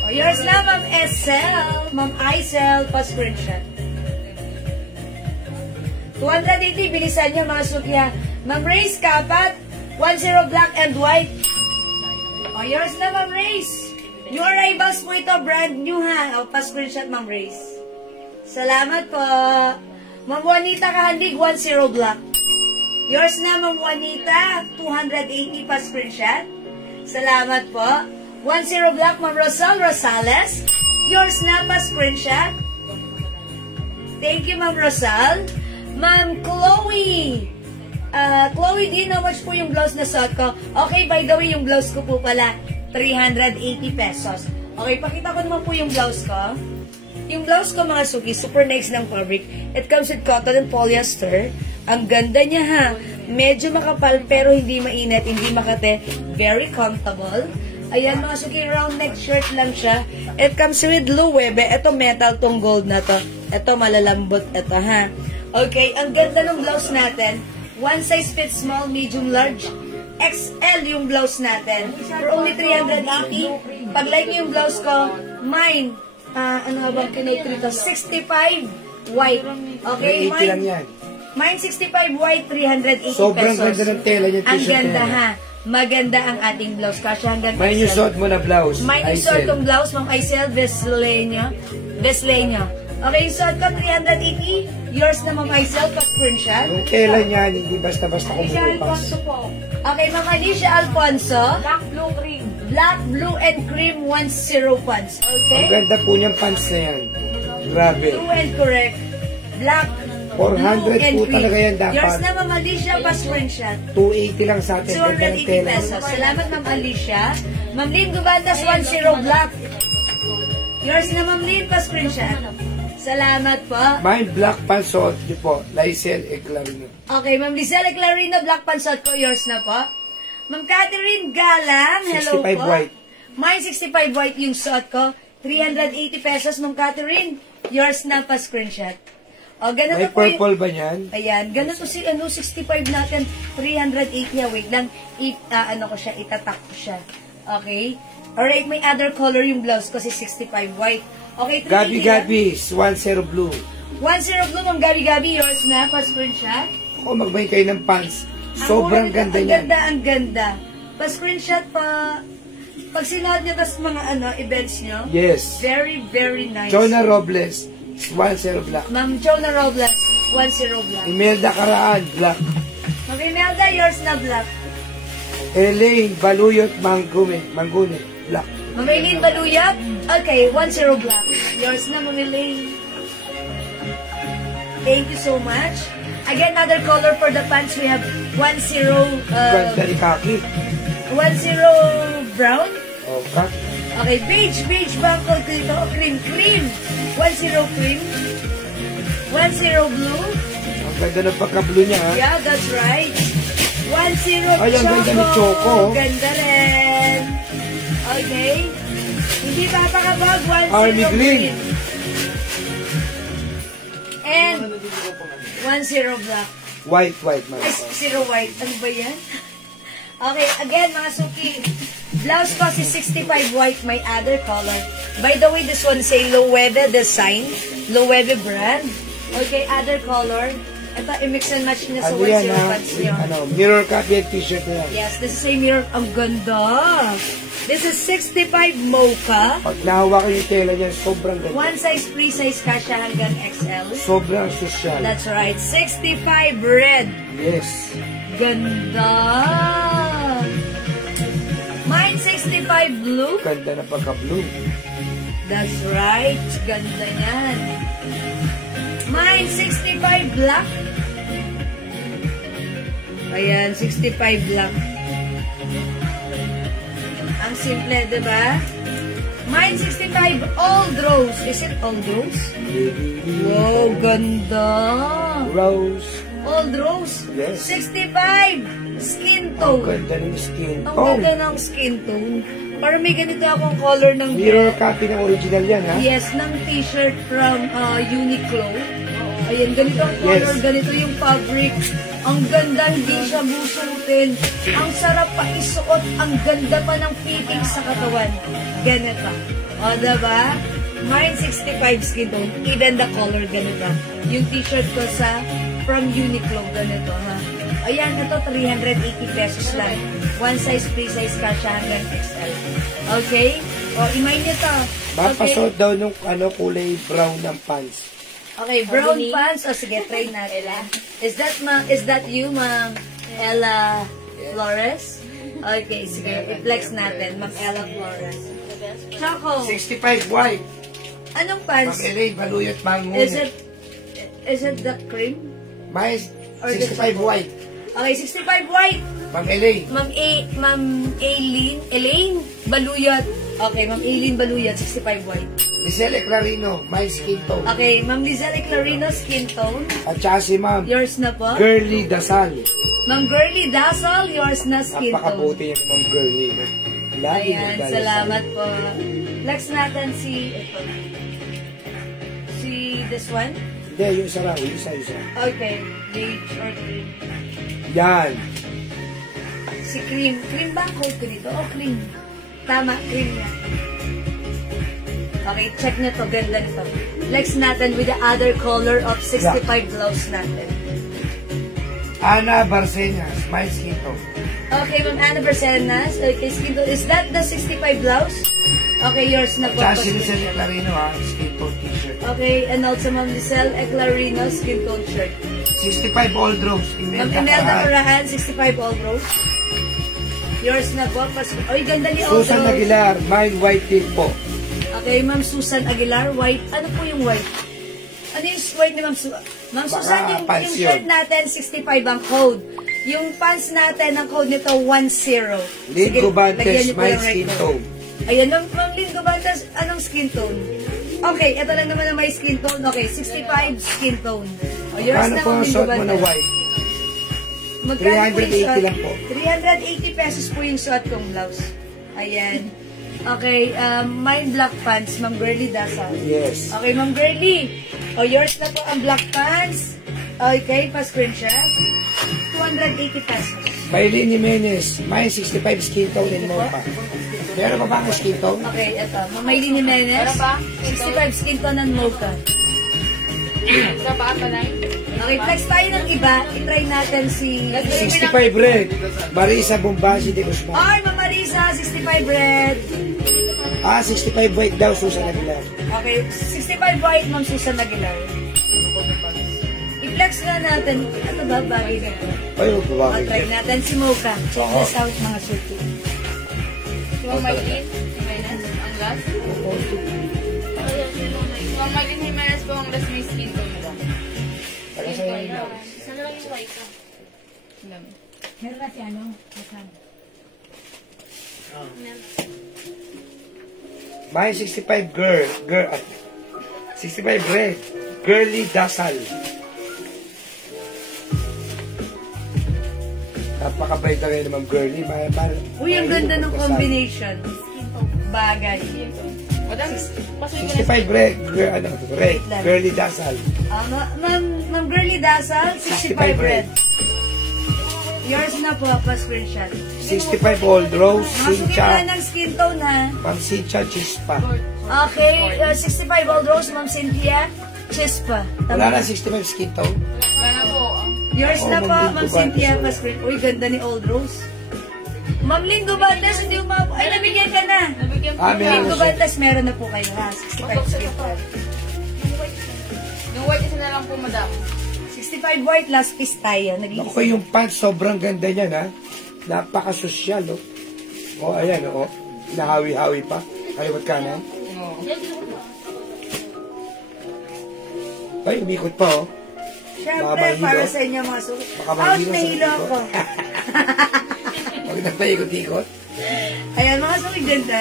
O, yours na, Ma'am Isel. Ma'am Isel, pa-screenshot. 280, bilisan nyo mga sukya. Ma'am Race, kapat. 10 black and white. O, yours na, Ma'am Race. New arrivals po ito, brand new ha. O, pa-screenshot, Ma'am Race. Salamat po. Ma'am Juanita Kahandig, 10 black. Yours na, Ma'am Juanita, 280 pa screenshot. Salamat po. 10 black, Ma'am Rosal Rosales. Yours na pa screenshot. Thank you, Ma'am Rosal. Ma'am Chloe. Chloe D, how much po yung blouse na suot ko? Okay, by the way, yung blouse ko po pala, 380 pesos. Okay, pakita ko naman po yung blouse ko. Yung blouse ko, mga suki, super nice ng fabric. It comes with cotton and polyester. Ang ganda niya, ha. Medyo makapal, pero hindi mainit, hindi makate. Very comfortable. Ayan, mga suki, round neck shirt lang siya. It comes with luwebe. Ito, metal tong gold na to. Ito, malalambot. Ito, ha. Okay, ang ganda ng blouse natin. One size fits small, medium, large. XL yung blouse natin. For only 380. Pag like yung blouse ko, mine, ano ba kinote nito? 65 white. Okay, 80 lang yan. Mine 65 white, 380 Sobrang pesos. ganda ng tela niya. Ang ganda, ha. Maganda ang ating blouse. Kasi hanggang May yung suot mo na blouse. may yung suot kong blouse, Ma'am Aisel Veslenia. Okay, yung suot ko, 380. Yours na, Ma'am Aisel, pa-screenshot. Yung tela niya, hindi basta-basta Alicia kumukupas. Alfonso po. Okay, Ma'am Alicia Alfonso. Black, blue, green. Black, blue, and cream, 10 pants. Ang Okay? ganda po niyang pants na yan. Grabe. True and correct. Black, 400 blue, and po cream. talaga yan dapat. Yours na, Ma'am Alicia, pa-screenshot. 280 lang sa atin. Ganda ng 280 tela. pesos. Salamat, Ma'am Alicia. Ma'am Lynn Gubandas, 10 black. Yours na, Ma'am Lynn, pa-screenshot. Salamat po. Mine black pants suot niyo po. Lysel Eclarino. Okay, Ma'am Lizelle Clarino, black pansot ko. Yours na po. Ma'am Catherine Galang, hello 65 po. white. Mine 65 white yung suot ko. 380 pesos, Ma'am Catherine. Yours na, pa-screenshot. O, ganito May po purple ba niyan? Ayan, ganito si 65 natin, 380. Wait lang, ano ko siya, itatak ko siya. Okay? Alright, may other color yung blouse ko, si 65 white. Okay, 380 Gabi lang. Gabi, 10 blue. 10 blue, Ma'am Gabi Gabi. Yours na, pa-screenshot. Ako magbahin kayo ng pants. Sobrang ganda niyan. Ang ganda. Pa-screenshot pa. Pag sinuot nyo, tas mga events nyo. Yes. Very, very nice. Jonah Robles, 10 black. Ma'am Jonah Robles, 10 black. Imelda Caraan, black. Ma'am Imelda, yours na black. Elaine Baluyot Mangune, black. Ma'am Eileen Baluyap, okay, 10 black. Yours na, Ma'am Elaine. Thank you so much. Again, another color for the pants. We have 10 Ganda ni Kaki. 10 brown. Oh, Kaki. Okay, beige bangkol dito. Cream. 10 cream. 10 blue. Ang ganda ng pagka-blue niya, ha? Yeah, that's right. 10 Ay, ang ganda ni Choco. Ganda rin. Okay. Hindi papakabag. 10 Army green. And 10 black. White, man. Ay, 0 white. Ano ba yan? Okay, again, mga suki. Blouse cost is 65 white, my other color. By the way, this one say Loewe design. Loewe brand. Okay, other color. Ito, i-mix and match niya sa Ano yan, 10 ha? pants niyo. Mirror copy and t-shirt na yan. Yes, this is a mirror. Ang ganda. This is 65 mocha. Pag nahawakan yung tela niya, sobrang ganda. One size, free size, kasha hanggang XL. Sobrang social. That's right. 65 red. Yes. Ganda. Mine 65 blue. Ganda na pagka-blue. That's right. Ganda yan. Mine 65 black. Ayan, 65 black. Ang simple, diba? Mine 65 old rose. Is it old rose? Wow, ganda. Rose. Old rose. Yes. 65 skin Ang tone. ganda ng skin Ang tone. ganda ng skin tone. Parang may ganito akong color ng Mirror copy ng original yan, ha? yes, ng t-shirt from Uniqlo. Ayan, ganito ang color, Yes. ganito yung fabric. Ang ganda, hindi siya busutin. Ang sarap pa isuot, ang ganda pa ng fitting sa katawan. Ganito. O, diba? Mine 65 skin tone, even the color, ganito. Yung t-shirt ko sa from Uniqlo, ganito, ha? Ayan, ito, 380 pesos lang. One size, free size, kasha hanggang XL. Okay? O, imay niyo to. Mapasuot daw nung kulay brown ng pants. Okay, brown pants. O, sige, try natin. Is that you, Ma'am Ella Flores? Okay, sige, i-flex natin, Ma'am Ella Flores. Choco, 65 white. anong pants? Pag LA, baluyot, mangunit. Is it the cream? May Or the 65 choco? white. Okay, 65 white. Pag LA. Ma'am Elaine Baluyat. Okay, Ma'am Elaine Baluyat, 65 white. Lisele Clarino, my skin tone. Okay, Ma'am Lizelle Clarino, skin tone. At saka si Ma'am Yours na po. Girly Dasal. Ma'am Girly Dazzle, yours na skin tone. Napakabuti yung Ma'am Girly. Lagi Ayan, nagdadasal. salamat po. Flex natin si this one. Hindi, yung isa raw, yung isa. Okay, beige or cream. Yan. Si cream. Cream ba ang code ko dito? Oh, cream. Tama, cream yan. Okay, check na to. Ganda nito. Flex natin with the other color of 65 blouse natin. Ana Barcenas, my skin tone. Okay, Ma'am Ana Bersenas. Okay, skin tone. Is that the 65 blouse? Okay, yours na po. At saka si Lisele Clarino, skin tone t-shirt. Okay, and also Ma'am Lizelle Eclarino, skin tone shirt. 65 old rose. Ma'am Imelda Corahan, 65 all rose. Yours na po. Oy, ganda ni all Susan rose. Aguilar, mine white din po. Okay, Ma'am Susan Aguilar, white. Ano po yung white? Ano yung white ni Ma'am Susan? Ma'am Susan, yung pants shirt yun. natin, 65 ang code. Yung pants natin, ang code nito, 10. Lingo lagyan Bantes, niyo po my yung right skin code. tone. Ayan, Ma'am Lingo Bantes, anong skin tone? Okay, ito lang naman ang may skin tone. Okay, 65 skin tone. O, yours Paano na, po Ma'am ang Lingo suot mo na Bantes. white? Magkano po yung 380 suot? lang po. 380 pesos po yung suot kong blouse. Ayan. Okay, mine black pants, Ma'am Girly Dazzle. Yes. Okay, Ma'am Girly. O, yours na po ang black pants. Okay, pa-screenshot. 280 pesos. Maylene Jimenez, my 65 skin tone and more pa. Meron pa ba ang skin tone? Okay, eto. Ma'am Maylene Jimenez. Meron pa? 65 skin tone and mocha. Sa paa pa lang. Okay, flex tayo ng iba. I-try natin si... 65 red. Marisa Bombasi de Guzman. Ay, Ma'am Marisa, 65 red. 65 white daw, Susan Aguilar. Okay, 65 white, Ma'am Susan Aguilar. I-flex nga natin. Ano ba, bagay na ito? Ay, huwag Try natin si Mocha. Check this out, mga suki. Si Ma'am Maylin Jimenez, ang last. Si Ma'am Maylin Jimenez po ang last may skin tone ba? Taga sa'yo Isa na lang yung white ka. Meron na si ano? Masan? May 65 girl, 65 red, girly dasal. Napakabait na rin naman girly. Uy, ang ganda ng combination. Bagay. 65 red, red, girly dasal. Ma'am Girly Dasal, 65 red. Yours na po, pa-screenshot. 65 old rose, Masukin Sincha, na ng skin tone ha. Ma'am Sincha Chispa. Okay, 65 old rose, Ma'am Cynthia, Chispa. Wala na 65 skin tone. Yours na po, Ma'am Ma'am Linggo Cynthia, Bantes. pa-screen. Uy, ganda ni old rose. Ma'am Linggo Bantes, hindi umapo. Ay, nabigyan ka na. Meron Linggo siya. Bantes, meron na po kayo ha. 65 skin tone. Yung white isa na lang po, madam. 65 white, last piece tayo. Ako yung pants, sobrang ganda niyan ha. Napaka-sosyal oh. Oh, ayan oh. Nahawi-hawi pa. Kaliwat kanan. Ay, umikot pa oh. Siyempre, Baka mahilo. para sa inyo mga sulit. Baka Ouch, mahilo sa nahilo ikot. ako. Huwag na paikot-ikot. Ayan, mga sulit ganda.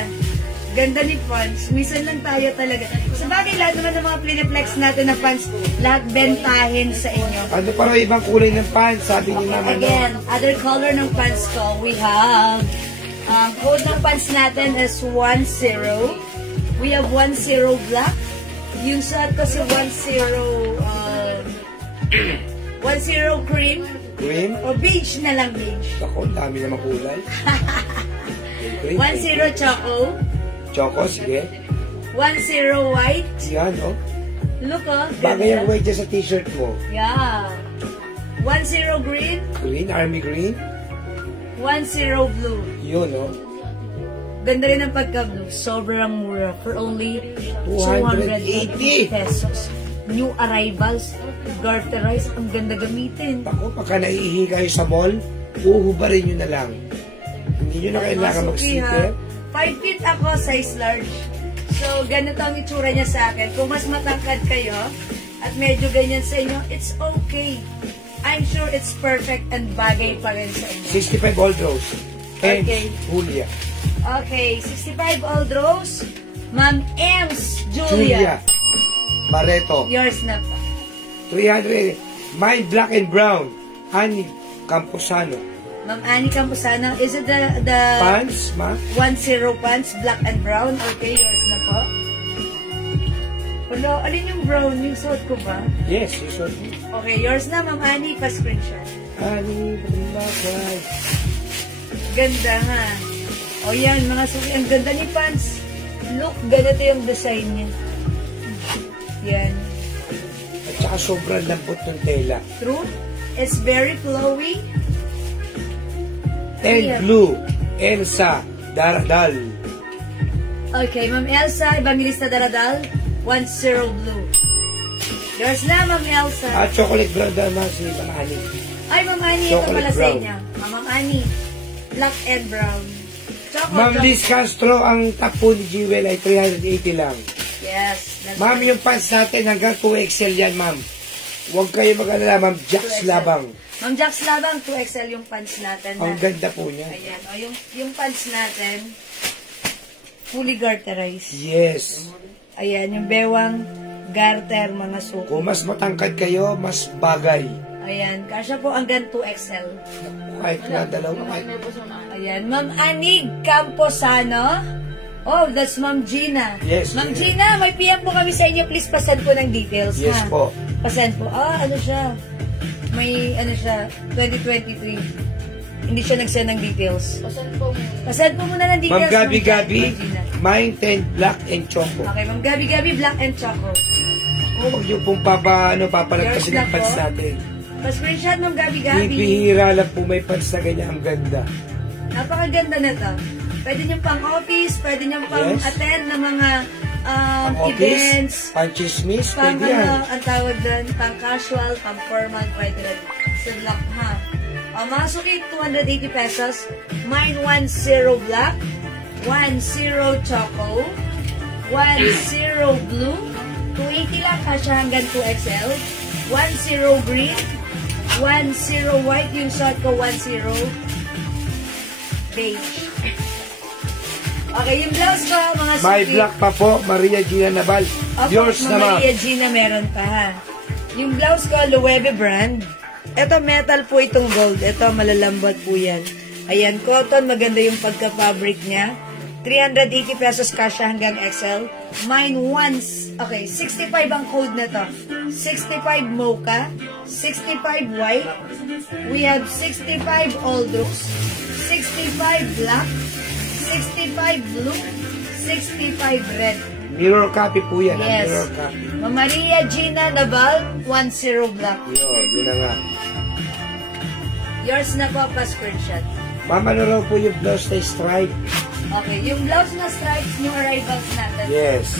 Ganda ni Pons. Minsan lang tayo talaga. Sa bagay, lahat naman ng mga piniplex natin na pants, lahat bentahin sa inyo. Ano pa raw ibang kulay ng pants? Sabi niyo naman no? Again, other color ng pants ko, we have, code ng pants natin is 10. We have 10 black. Yung suot ko si 10 cream. Green? O beige na lang, beige. Ako, dami naman kulay. Green, 10 choco. Choco, sige. 10 white. Yan oh. Look oh. Bagay ganda. ang white dyan sa t-shirt mo. Yeah. 10 green. Green, army green. 10 blue. Yun oh. Ganda rin ang pagka-blue. Sobrang mura. For only 280 pesos. New arrivals. Garterize. Ang ganda gamitin. Ako, pagka naiihi kayo sa mall, uhubarin nyo na lang. Hindi nyo na kailangan Masuki, mag-sticker. ha? 5 feet ako, size large. So, ganito ang itsura niya sa akin. Kung mas matangkad kayo, at medyo ganyan sa inyo, it's okay. I'm sure it's perfect and bagay pa rin sa inyo. 65 old rose. And Okay. Julia. Okay, 65 old rose. Ma'am Ems Julia. Julia. Barreto. Yours na pa. 300. Mine black and brown. Ani Camposano. Ma'am Annie Camposano, is it the Pants, ma? 10 pants, black and brown? Okay, yours na po. Wala, alin yung brown? Yung suot ko ba? Yes, usual. Okay, yours na, Ma'am Annie, pa-screenshot. Ani Bagay. Ganda nga. O yan, mga suki, ang ganda ni pants. Look, ganito yung design niya. Yan. At saka sobrang lambot ng tela. True. It's very flowy. And blue. Elsa. Daradal. Okay, Ma'am Elsa, Evangelista Daradal, 10 blue. Yours na, Ma'am Elsa. At chocolate brown naman si Ma'am Ani. Ay, Ma'am Annie, ito Chocolate pala sa brown. inyo. Ma'am Annie, black and brown. Ma'am Liz Castro, ang tapo ni Jewel ay 380 lang. Yes. That's Ma'am, yung pants natin hanggang 2XL yan, ma'am. Huwag kayo mag-alala, ma'am. Jax 2XL. Labang. Ma'am Jax Labang, 2XL yung pants natin. Ang ganda po niya. Ayan. O, yung pants natin, fully garterized. Yes. Ayan, yung bewang garter, mga suko. Kung mas matangkad kayo, mas bagay. Ayan, kasya po hanggang 2XL. Kahit na dalawa. Kahit... Ayan, Ma'am Anig Camposano. Oh, that's Ma'am Gina. Yes, Ma'am yes. Gina, may PM po kami sa inyo. Please pasend po ng details, Yes ha? po. Pasend po. Ano siya? May, siya, 2023. Hindi siya nag-send ng details. Pasend po muna ng details. Ma'am Gabi Ma'am Gabi, Gina. mine 10 black and choco. Okay, Ma'am Gabi Gabi, black and choco. Huwag yung pong papalagpasin Yours ng na pants po. natin. Pa-screenshot, Ma'am Gabi Gabi. Bibihira lang po may pants na ganyan. Ang ganda. Napakaganda na to. Pwede nyo pang office, pwede nyo pang Yes. attend ng mga Pang office, events, pang chismis, pang pwede yan. ang tawag doon, pang casual, pang formal, pwede rin. So, black, ha? Mga suki, 280 pesos. Mine, 10 black, 10 choco, 10 blue, 280 lang, kasya hanggang 2XL. 10 green, 10 white. Yung suot ko, 10 beige. Okay, yung blouse ko, mga May suki. black pa po, Maria Gina Naval. Opo, Yours na ma'am. Maria Gina meron pa ha. Yung blouse ko, Loewe brand. Ito metal po itong gold. Ito malalambot po yan. Ayan, cotton, maganda yung pagka-fabric niya. 380 pesos kasha hanggang XL. Mine once, okay, 65 ang code na to. 65 mocha, 65 white. We have 65 Aldous, 65 black, 65 blue, 65 red. Mirror copy po yan. Yes. Mirror copy. Maria Gina Naval, 10 black. Yun na nga. Yours na po, pa-screenshot. Ma'am, ano raw po yung blouse na stripe? Okay, yung blouse na stripes, new arrivals natin. Yes.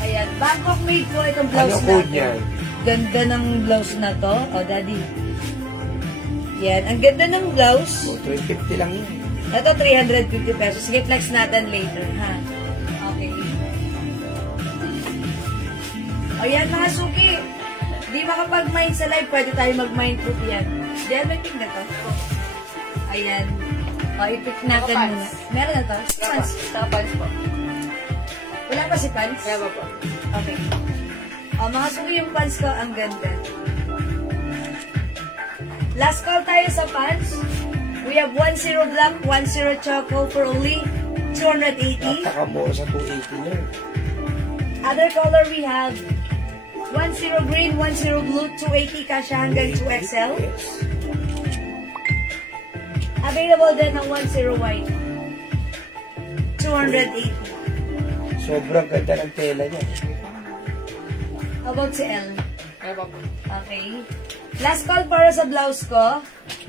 Ayan, Bangkok made po itong blouse Ano code natin. niyan? Ganda ng blouse na to. Oh, daddy. Yan, ang ganda ng blouse. So, 350 lang yun. Ito, 350 pesos. Sige, flex natin later, ha? Okay. Ayan, mga suki. Di makapag-mind sa live, pwede tayo mag-mind po yan. Diyan, may pick na to. Ayan. O, i-pick natin muna. Meron na to? Pants. Pants po. Wala pa si pants? Wala pa po. Okay. O, mga suki, yung pants ko, ang ganda. Last call tayo sa pants. We have 10 black, 10 choco for only 280. Napakabuo sa 280 niya. Other color we have 10 green, 10 blue, 280 kasha hanggang 2XL. Yes. Available din ng 10 white. 280. Sobrang ganda ng tela niya. How about si L? Wala pa po. Okay. Last call para sa blouse ko.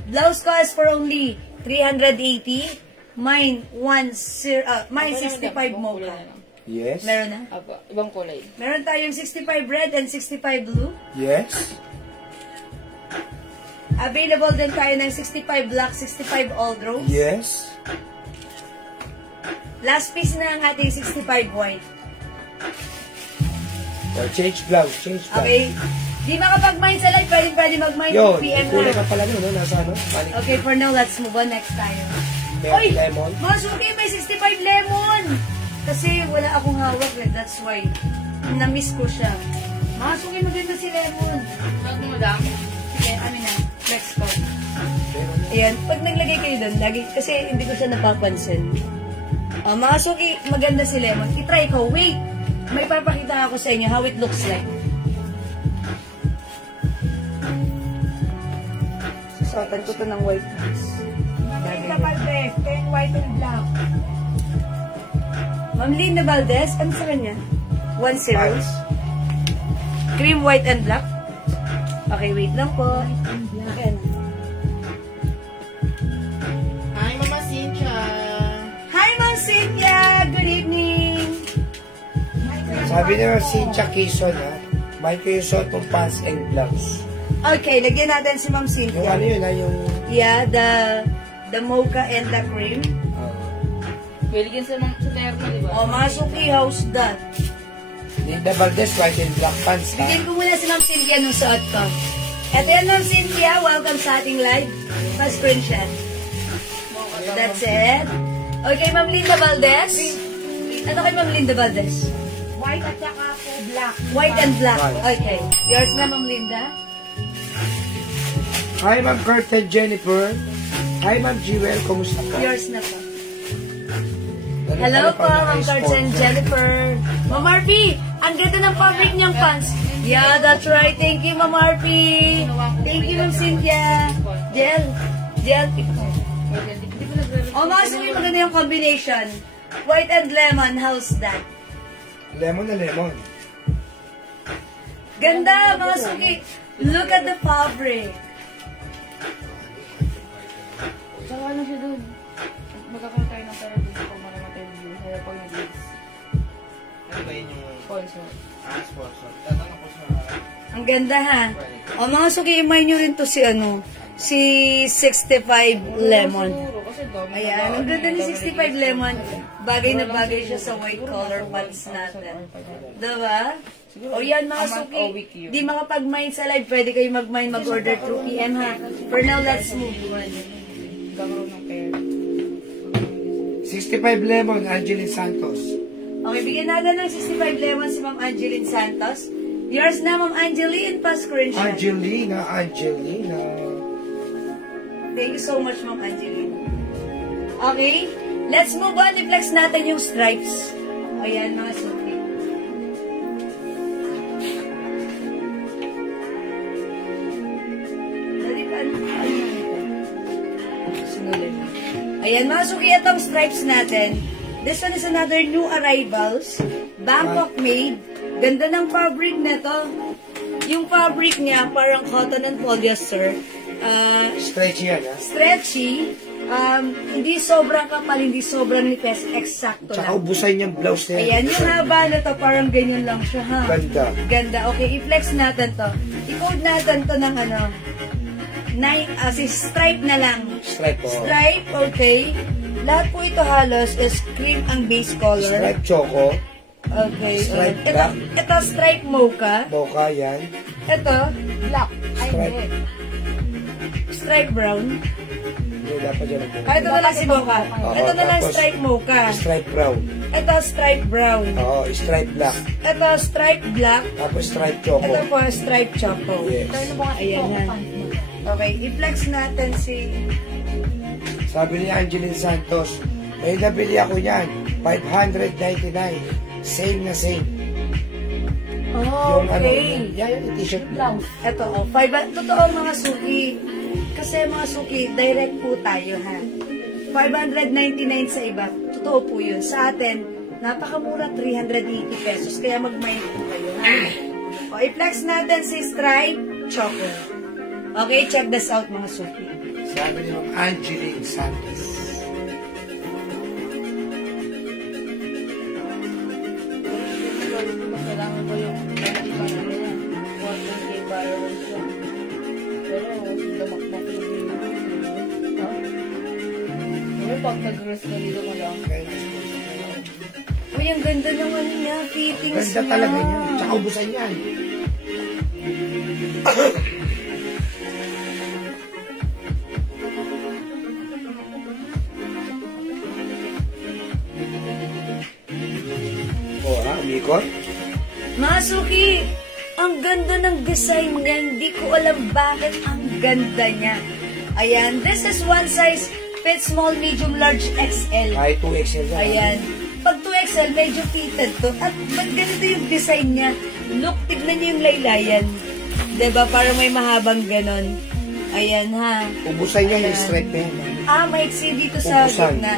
Blouse ko is for only 380. Mine, mine 65 mocha. Yes. Meron na? Apo, ibang kulay. Meron tayong 65 red and 65 blue. Yes. Available din tayo ng 65 black, 65 old rose. Yes. Last piece na ang ating 65 white. So, change blouse. Change blouse. Okay. Di makapag-mind sa live, pwede mag-mind Yun. sa PM Kulay na. ka pala nun, no? Nasa ano? Balik. Okay, for now, let's move on next tayo. May Oy! lemon. Mga suki, may 65 lemon! Kasi wala akong hawak eh. That's why. Na-miss ko siya. Mga suki, maganda si lemon. Huwag mo madami. Sige, ano na? Flex ko. Ayan. Pag naglagay kayo doon, lagi, kasi hindi ko siya napapansin. Mga suki, maganda si lemon. I-try ko. Wait! May papakita ako sa inyo how it looks like. Susuotan ko to ng white piece. Linda Valdez, 10 white and black. Ma'am Linda Valdez, ano sa kanya? 10. Cream, white, and black. Okay, wait lang po. Okay. Hi, Mama Cynthia. Hi, Ma'am Cynthia! Good evening! Sabi naman si Quezon, ha? May kayo suot ng pants and blouse. Okay, lagyan natin si Ma'am Yung Cynthia. ano yun, ha? Yung... Yeah, the mocha and the cream. Biligyan sa terno, di ba? Oh, mga suki, how's that? Linda Valdez, white and black pants, ha? Bigyan ko muna si Ma'am Cynthia nung suot ko. Eto yan, Ma'am Cynthia. Welcome sa ating live. Pa-screenshot. That's it. Okay, Ma'am Linda Valdez. Ano kay Ma'am Linda Valdez? White at saka po black. White and black. White. Okay. Yours na, Ma'am Linda. Hi, Ma'am Kurt and Jennifer. Hi, Ma'am Jewel. Kumusta po? Yours na po. Hello po, Ma'am Kurt and Jennifer. Ma'am RP, ang ganda ng fabric niyang pants. Yeah, that's right. Thank you, Ma'am RP. Thank you, Ma'am Cynthia. Gel. Oh, mga suki, maganda yung combination. White and lemon. How's that? Lemon na lemon. Ganda, mga suki. Look at the fabric. Tsaka ano siya dun? Magkakaroon tayo ng pera dito kung maramatay yung view. Kaya po yung views. Ano ba yun yung Sponsor. sponsor? Tatanong ko sa... Ang ganda, ha? O, mga suki, imay nyo rin to si, si 65 Lemon. Siguro, kasi dami. Ayan, ang ganda ni 65 Lemon. Bagay na bagay siya sa white collar pants natin. Diba? O yan mga suki, di makapag-mine sa live, pwede kayo mag-mine, mag-order through PM ha. For now, let's move on. Gagawin ng pair. 65 Lemon, Angeline Santos. Okay, bigyan natin ng 65 Lemon si Ma'am Angeline Santos. Yours na, Ma'am Angeline, pa-screenshot. Angelina. Thank you so much, Ma'am Angeline. Okay, let's move on. I-flex natin yung stripes. Ayan, mga suki. Ayan, mga suki, itong stripes natin. This one is another new arrivals. Bangkok made. Ganda ng fabric nito. Yung fabric niya, parang cotton and polyester. Stretchy yan, ha? Stretchy. Hindi sobrang kapal, hindi sobrang nipes. Eksakto Tsaka lang. ubusan niyang blouse na yan. Ayan, yung haba na to, parang ganyan lang siya, ha? Ganda. Ganda. Okay, i-flex natin to. I-code natin to ng ano, stripe na lang. Stripe, oh. Stripe, okay. Lahat po ito halos is cream ang base color. Stripe choco. Okay. Stripe ito, black. ito stripe mocha. Mocha, yan. Ito, black. Stripe. Stripe brown. Hindi, dapat yan ang Ito na lang si mocha. Oo, Ito na lang tapos stripe mocha. Stripe brown. Ito stripe brown. Oo, stripe black. Ito stripe black. Tapos stripe choco. Ito po stripe choco. Yes. Ayan na. Okay, i-flex natin si... Sabi ni Angeline Santos, may nabili ako yan, 599. Same na same. Oh, Yung ano, okay. yan yung t-shirt lang. Ito, oh, totoo mga suki. Kasi mga suki, direct po tayo, ha. 599 sa iba. Totoo po yun. Sa atin, napakamura, 380 pesos. Kaya mag-mind po kayo, ha. O, i-flex natin si Stripe Choco. Okay, check this out, mga suki. Sabi ni Ma'am Angeline Santos. Kailangan ko yung ibang ano yan. 1K viral siya. Pero, damakmak yung Pero pag nag-rest na dito mo lang. Uy, ang ganda naman niya. Fittings Ganda niya. talaga niya. Tsaka ubusan yan. Umikot? Mga suki, ang ganda ng design niya. Hindi ko alam bakit ang ganda niya. Ayan, this is one size fit small, medium, large, XL. Ay, 2XL yan. Ayan. Pag 2XL, medyo fitted to. At ba't ganito yung design niya? Look, tignan niyo yung laylayan. Diba? Parang may mahabang ganon. Ayan ha. Ubusan niya yung Ayan. stripe na yan. Maiksi dito sa Ubusan. gitna.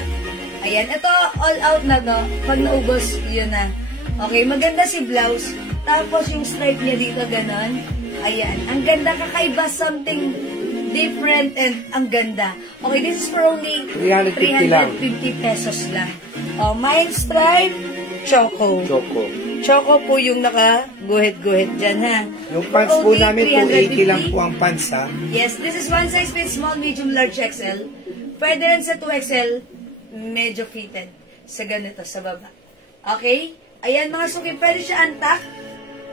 Ayan. Ito, all out na to. Pag naubos, yun na. Okay, maganda si blouse. Tapos yung stripe niya dito, ganon. Ayan. Ang ganda, kakaiba, something different and ang ganda. Okay, this is for only 350 lang. 350 pesos lang. Oh, mine stripe, choco. Choco. Choco po yung naka-guhit-guhit dyan, ha? Yung pants For po only namin, 280 lang 350. po ang pants, ha? Yes, this is one size fit small, medium, large, XL. Pwede rin sa 2XL, medyo fitted. Sa ganito, sa baba. Okay? Ayan mga suki, pwede siya untuck.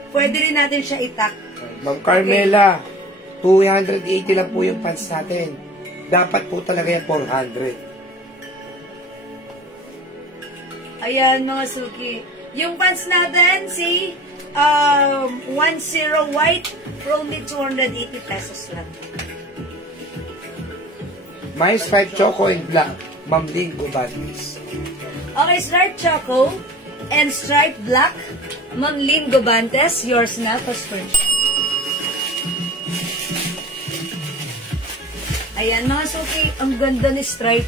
Pwede rin natin siya itak. Ma'am Carmela, 280 lang po yung pants natin. Dapat po talaga yan 400. Ayan mga suki. Yung pants natin, si 10 white for only 280 pesos lang. My stripe choco and black. Ma'am Lingo Badis. Okay, stripe choco and stripe black. Ma'am Lynn Gobantes, yours na for screenshot. Ayan mga suki, ang ganda ni stripe.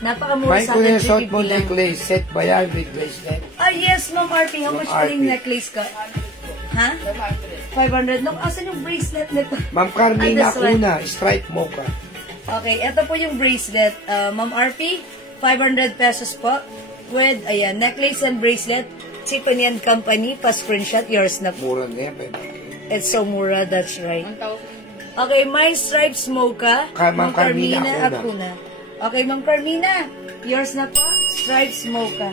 Napakamura May sa atin, kunesot mo 350 lang. necklace. Set ba yan with bracelet? Yes, Ma'am Arpie. How Ma'am much po yung Arpie. necklace ka? Ha? 500. No, asan yung bracelet nito? Ma'am Carmina this one. Kuna, stripe mocha. Okay, ito po yung bracelet. Ma'am Arpie, 500 pesos po. With, ayan, necklace and bracelet. Tiffany & Company, pa-screenshot, yours na po. Mura na yan. It's so mura, that's right. 1,000. Okay, my stripes mocha. Ma'am Carmina Acuna. Okay, Ma'am Carmina. Yours na po. Stripes mocha.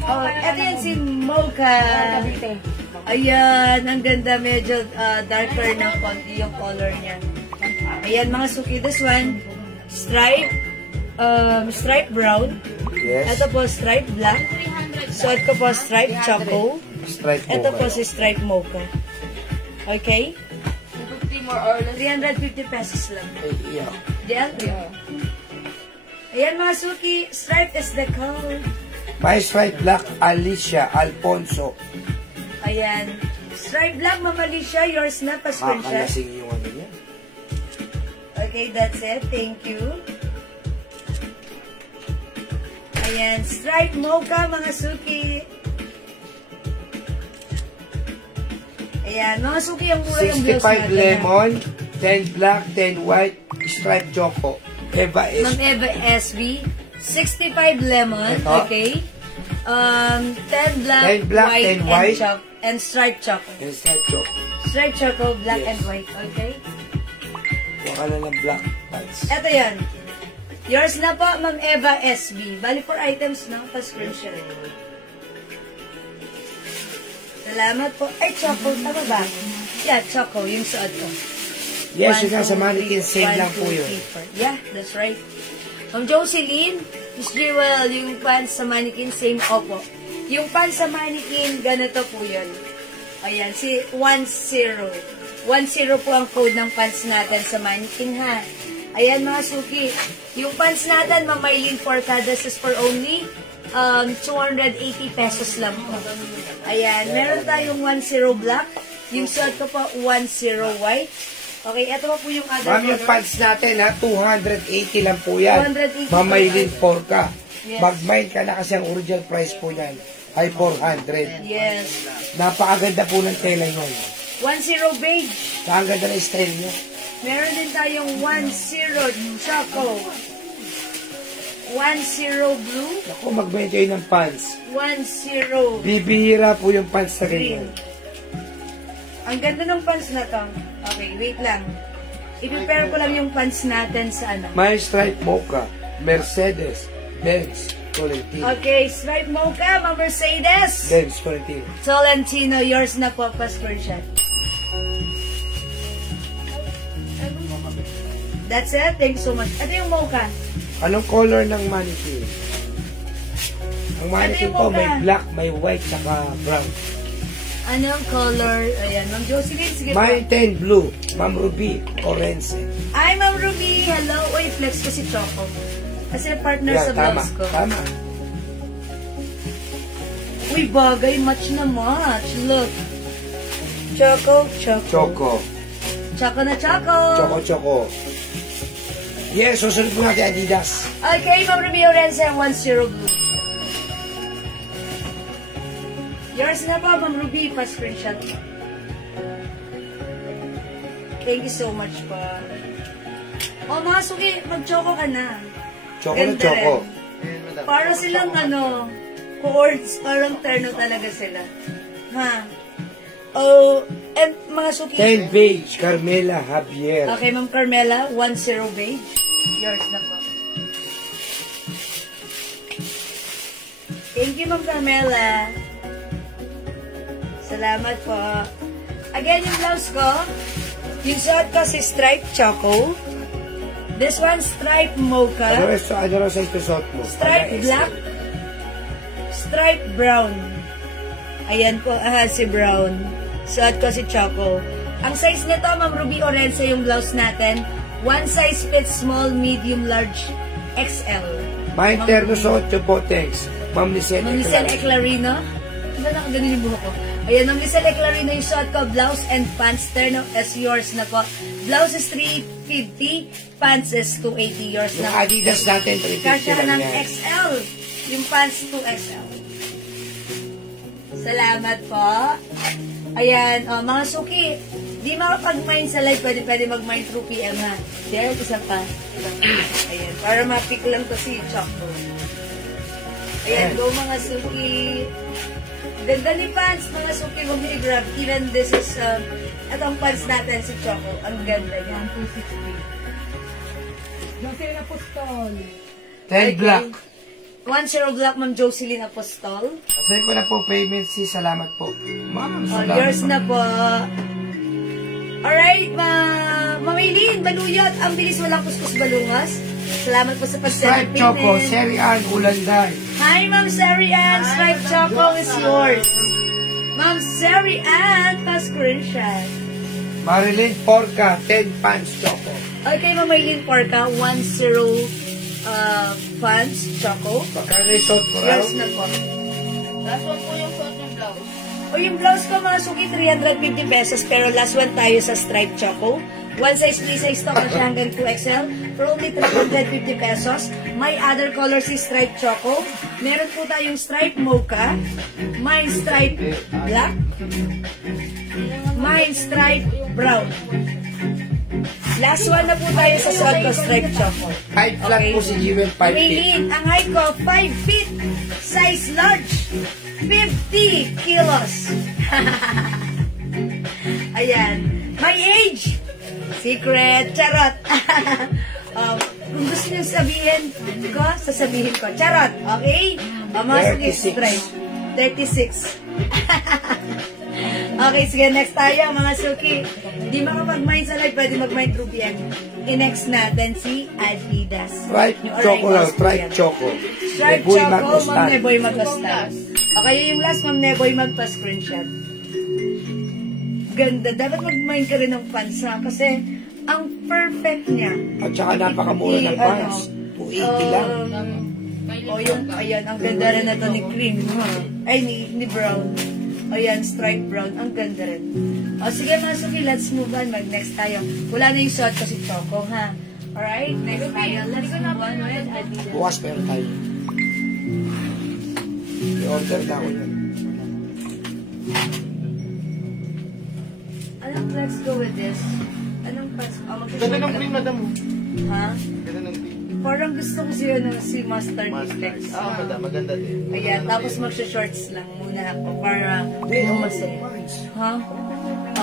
Oh, eto yan si mocha. Ayan, ang ganda. Medyo darker ng konti yung color niya. Ayan, mga suki. This one, stripe brown. Yes. Ito po, stripe black. Suot ko po, stripe choco. Stripe Ito mocha. po si stripe mocha. Okay? 50 more or less. 350 pesos lang. Yeah. Diyan? Ayan mga suki, stripe is the code. My stripe black, Alicia Alfonso. Ayan. Stripe black, Ma'am Alicia, yours na, pa-screenshot. Makalasing yung ano niya. Okay, that's it. Thank you. Ayan, stripe mocha, mga suki. Ayan, mga suki, ang mura yung bills 65 lemon, 10 black, 10 white, stripe choco. Eva is Ma'am Eva SB, 65 lemon, Ito. okay. 10 black, 10 black, 10 white. and stripe choco. and stripe choco. Stripe choco, black Yes. and white, okay. Waka na ng black pants. Eto yan. Yours na po, Ma'am Eva SB. Bali 4 items, no? Pa-screenshot. Salamat po. Ay, choco. Tama ba? Yeah, choco. Yung suot ko. Yes, yung 1, nasa 2, mannequin 3, sale lang 1, po 2, yun. 3, 4. Yeah, that's right. Ma'am Jocelyn, Miss Jewel, yung pants sa mannequin, same opo. Yung pants sa mannequin, ganito po yun. Ayan, si 10. 10 po ang code ng pants natin sa mannequin, ha? Ayan, mga suki. Yung pants natin, Ma'am Maylene Porta, this is for only 280 pesos lang po. Ayan, meron tayong 10 black. Yung suot ko po, 10 white. Okay, ito po yung other Ma'am, yung color. pants natin ha, 280 lang po yan. 280 Mamaylin Porca. Yes. Mag-mind ka na kasi ang original price po yan ay 400. Yes. Napakaganda po ng tela yun. 10 beige. Ang ganda ng style niya. Meron din tayong 10 choco. 10 blue. Ako, mag-mind kayo ng pants. 10 Bibihira po yung pants na green. ganyan. Ang ganda ng pants na to. Okay, wait lang. I-prepare ko lang yung pants natin sa ano. My stripe mocha, Mercedes, Benz, Tolentino. Okay, stripe mocha, Ma'am Mercedes. Benz, Tolentino. Tolentino, yours na po, pa-screenshot. That's it. Thank you so much. Ito yung mocha. Anong color ng mannequin? Ang mannequin yung po, mocha? may black, may white, saka brown. Anong color? Ayan, Ma'am Jocelyn, sige po. My 10 blue, Ma'am Ruby, orange. Hi, Ma'am Ruby. Hello. Uy, flex ko si Choco. Kasi partner Yan, sa tama, blouse ko. tama. Uy, bagay. Match na match. Look. Choco, Choco. Choco. Choco na Choco. Choco, Choco. Yes, susunod po natin Adidas. Okay, Ma'am Ruby Orense, 10 blue. Yours na po, Ma'am Ruby. Pa-screenshot. Thank you so much po. O, mga suki, mag-choco ka na. Choco na Ganda Choco. rin. Para silang chords, parang terno talaga sila. Ha? Oh, and mga suki. 10 beige, Carmela Javier. Okay, Ma'am Carmela, 10 beige. Yours na po. Thank you, Ma'am Carmela. Salamat po. Again, yung blouse ko, yung suot ko si Stripe Choco. This one, Stripe Mocha. Ano raw sa suot mo? Stripe Black. Stripe Brown. Ayan po, si Brown. Suot ko si Choco. Ang size nito, Ma'am Ruby Orense, yung blouse natin. One size fits small, medium, large, XL. My terno suot nyo po, thanks. Ma'am Lisette. Ma'am Lisette Eclarino. Ano na ganun yung buhok ko? Ayan, Ma'am Lisette Eclarino yung suot ko. Blouse and pants. Terno is yours na po. Blouse is 350. Pants is 280. Yours Yung na. Adidas natin, 350 Kasya lang ng yan. XL. Yung pants 2XL. Salamat po. Ayan, mga suki. Di makapag-mine sa live, pwede mag-mine through PM ha. There, isa pa. Ayan, para ma-pick lang to si Choco. Ayan, go mga suki. Ganda ni pants, mga suki mo grab. Even this is, itong pants natin si Choco. Ang ganda niya. 260. Jocelyn Apostol. 10 black. 10 black, Ma'am Jocelyn Apostol. Asay ko na po payment si salamat po. Ma'am, Oh, salamat yours po. na po. Alright, Mamaylin, baluyot. Ang bilis, walang kuskus balungas. Salamat po sa Stripe Choco, Sherry Ann Ulanday. Hi, Ma'am Sherry Ann. Stripe Choco is yours. Ma'am Sherry Ann, pa-screenshot. Marilyn Porca, 10 pants Choco. Okay, Mamaylin Porca, 10 pants, Choco. Magkano yung suot ko raw? Yours na po. Last one po yung suot ng blouse. O yung blouse ko, mga suki, 350 pesos. Pero last one tayo sa Stripe Choco. One size, 3 size stock na siya hanggang 2XL for only 350 pesos. May other colors si Stripe Choco. Meron po tayong Stripe Mocha. May Stripe Black. May Stripe Brown. Last one na po tayo sa suot ko, Stripe Choco. 5 flat po si Jewel, 5 feet. Maylin, ang height ko, 5 feet. Size large. 50 kilos. Ayan. My age. Secret. Charot. Kung gusto nyo sabihin ko, sasabihin ko. Charot. Okay? Mga sige, 36. straight. 36. Okay, sige. Next tayo, mga suki. Di makapag-mind sa live, pwede mag-mind through PM. I-next natin si Adidas. Stripe Yung Choco lang, arrivals Stripe yan. Choco. Stripe Boy Choco, Magostan. Ma'am Neboy Magostan. Okay, yung last, Ma'am Neboy magpa-screenshot. Ganda. Dapat mag-mind ka rin ng pants ha, kasi ang perfect niya. At saka napakamura ng pants. 280 lang. Yung, ayan, ang ganda rin na to ni cream. Ha? Ay, ni brown. Ayan, stripe brown. Ang ganda rin. O, sige mga suki, let's move on. Mag-next tayo. Wala na yung suot ko si Choco, ha? Alright, next tayo. Let's move on with Adidas. Bukas meron tayo. I-order na ako yun. Let's go with this. Anong pants? Ganda ng cream, madam. Ha? Ganda ng cream. Parang gusto ko siya ng si Mustard Effects. Madam, maganda din. Ayan, tapos magsha-shorts lang muna ako para masaya. Ha?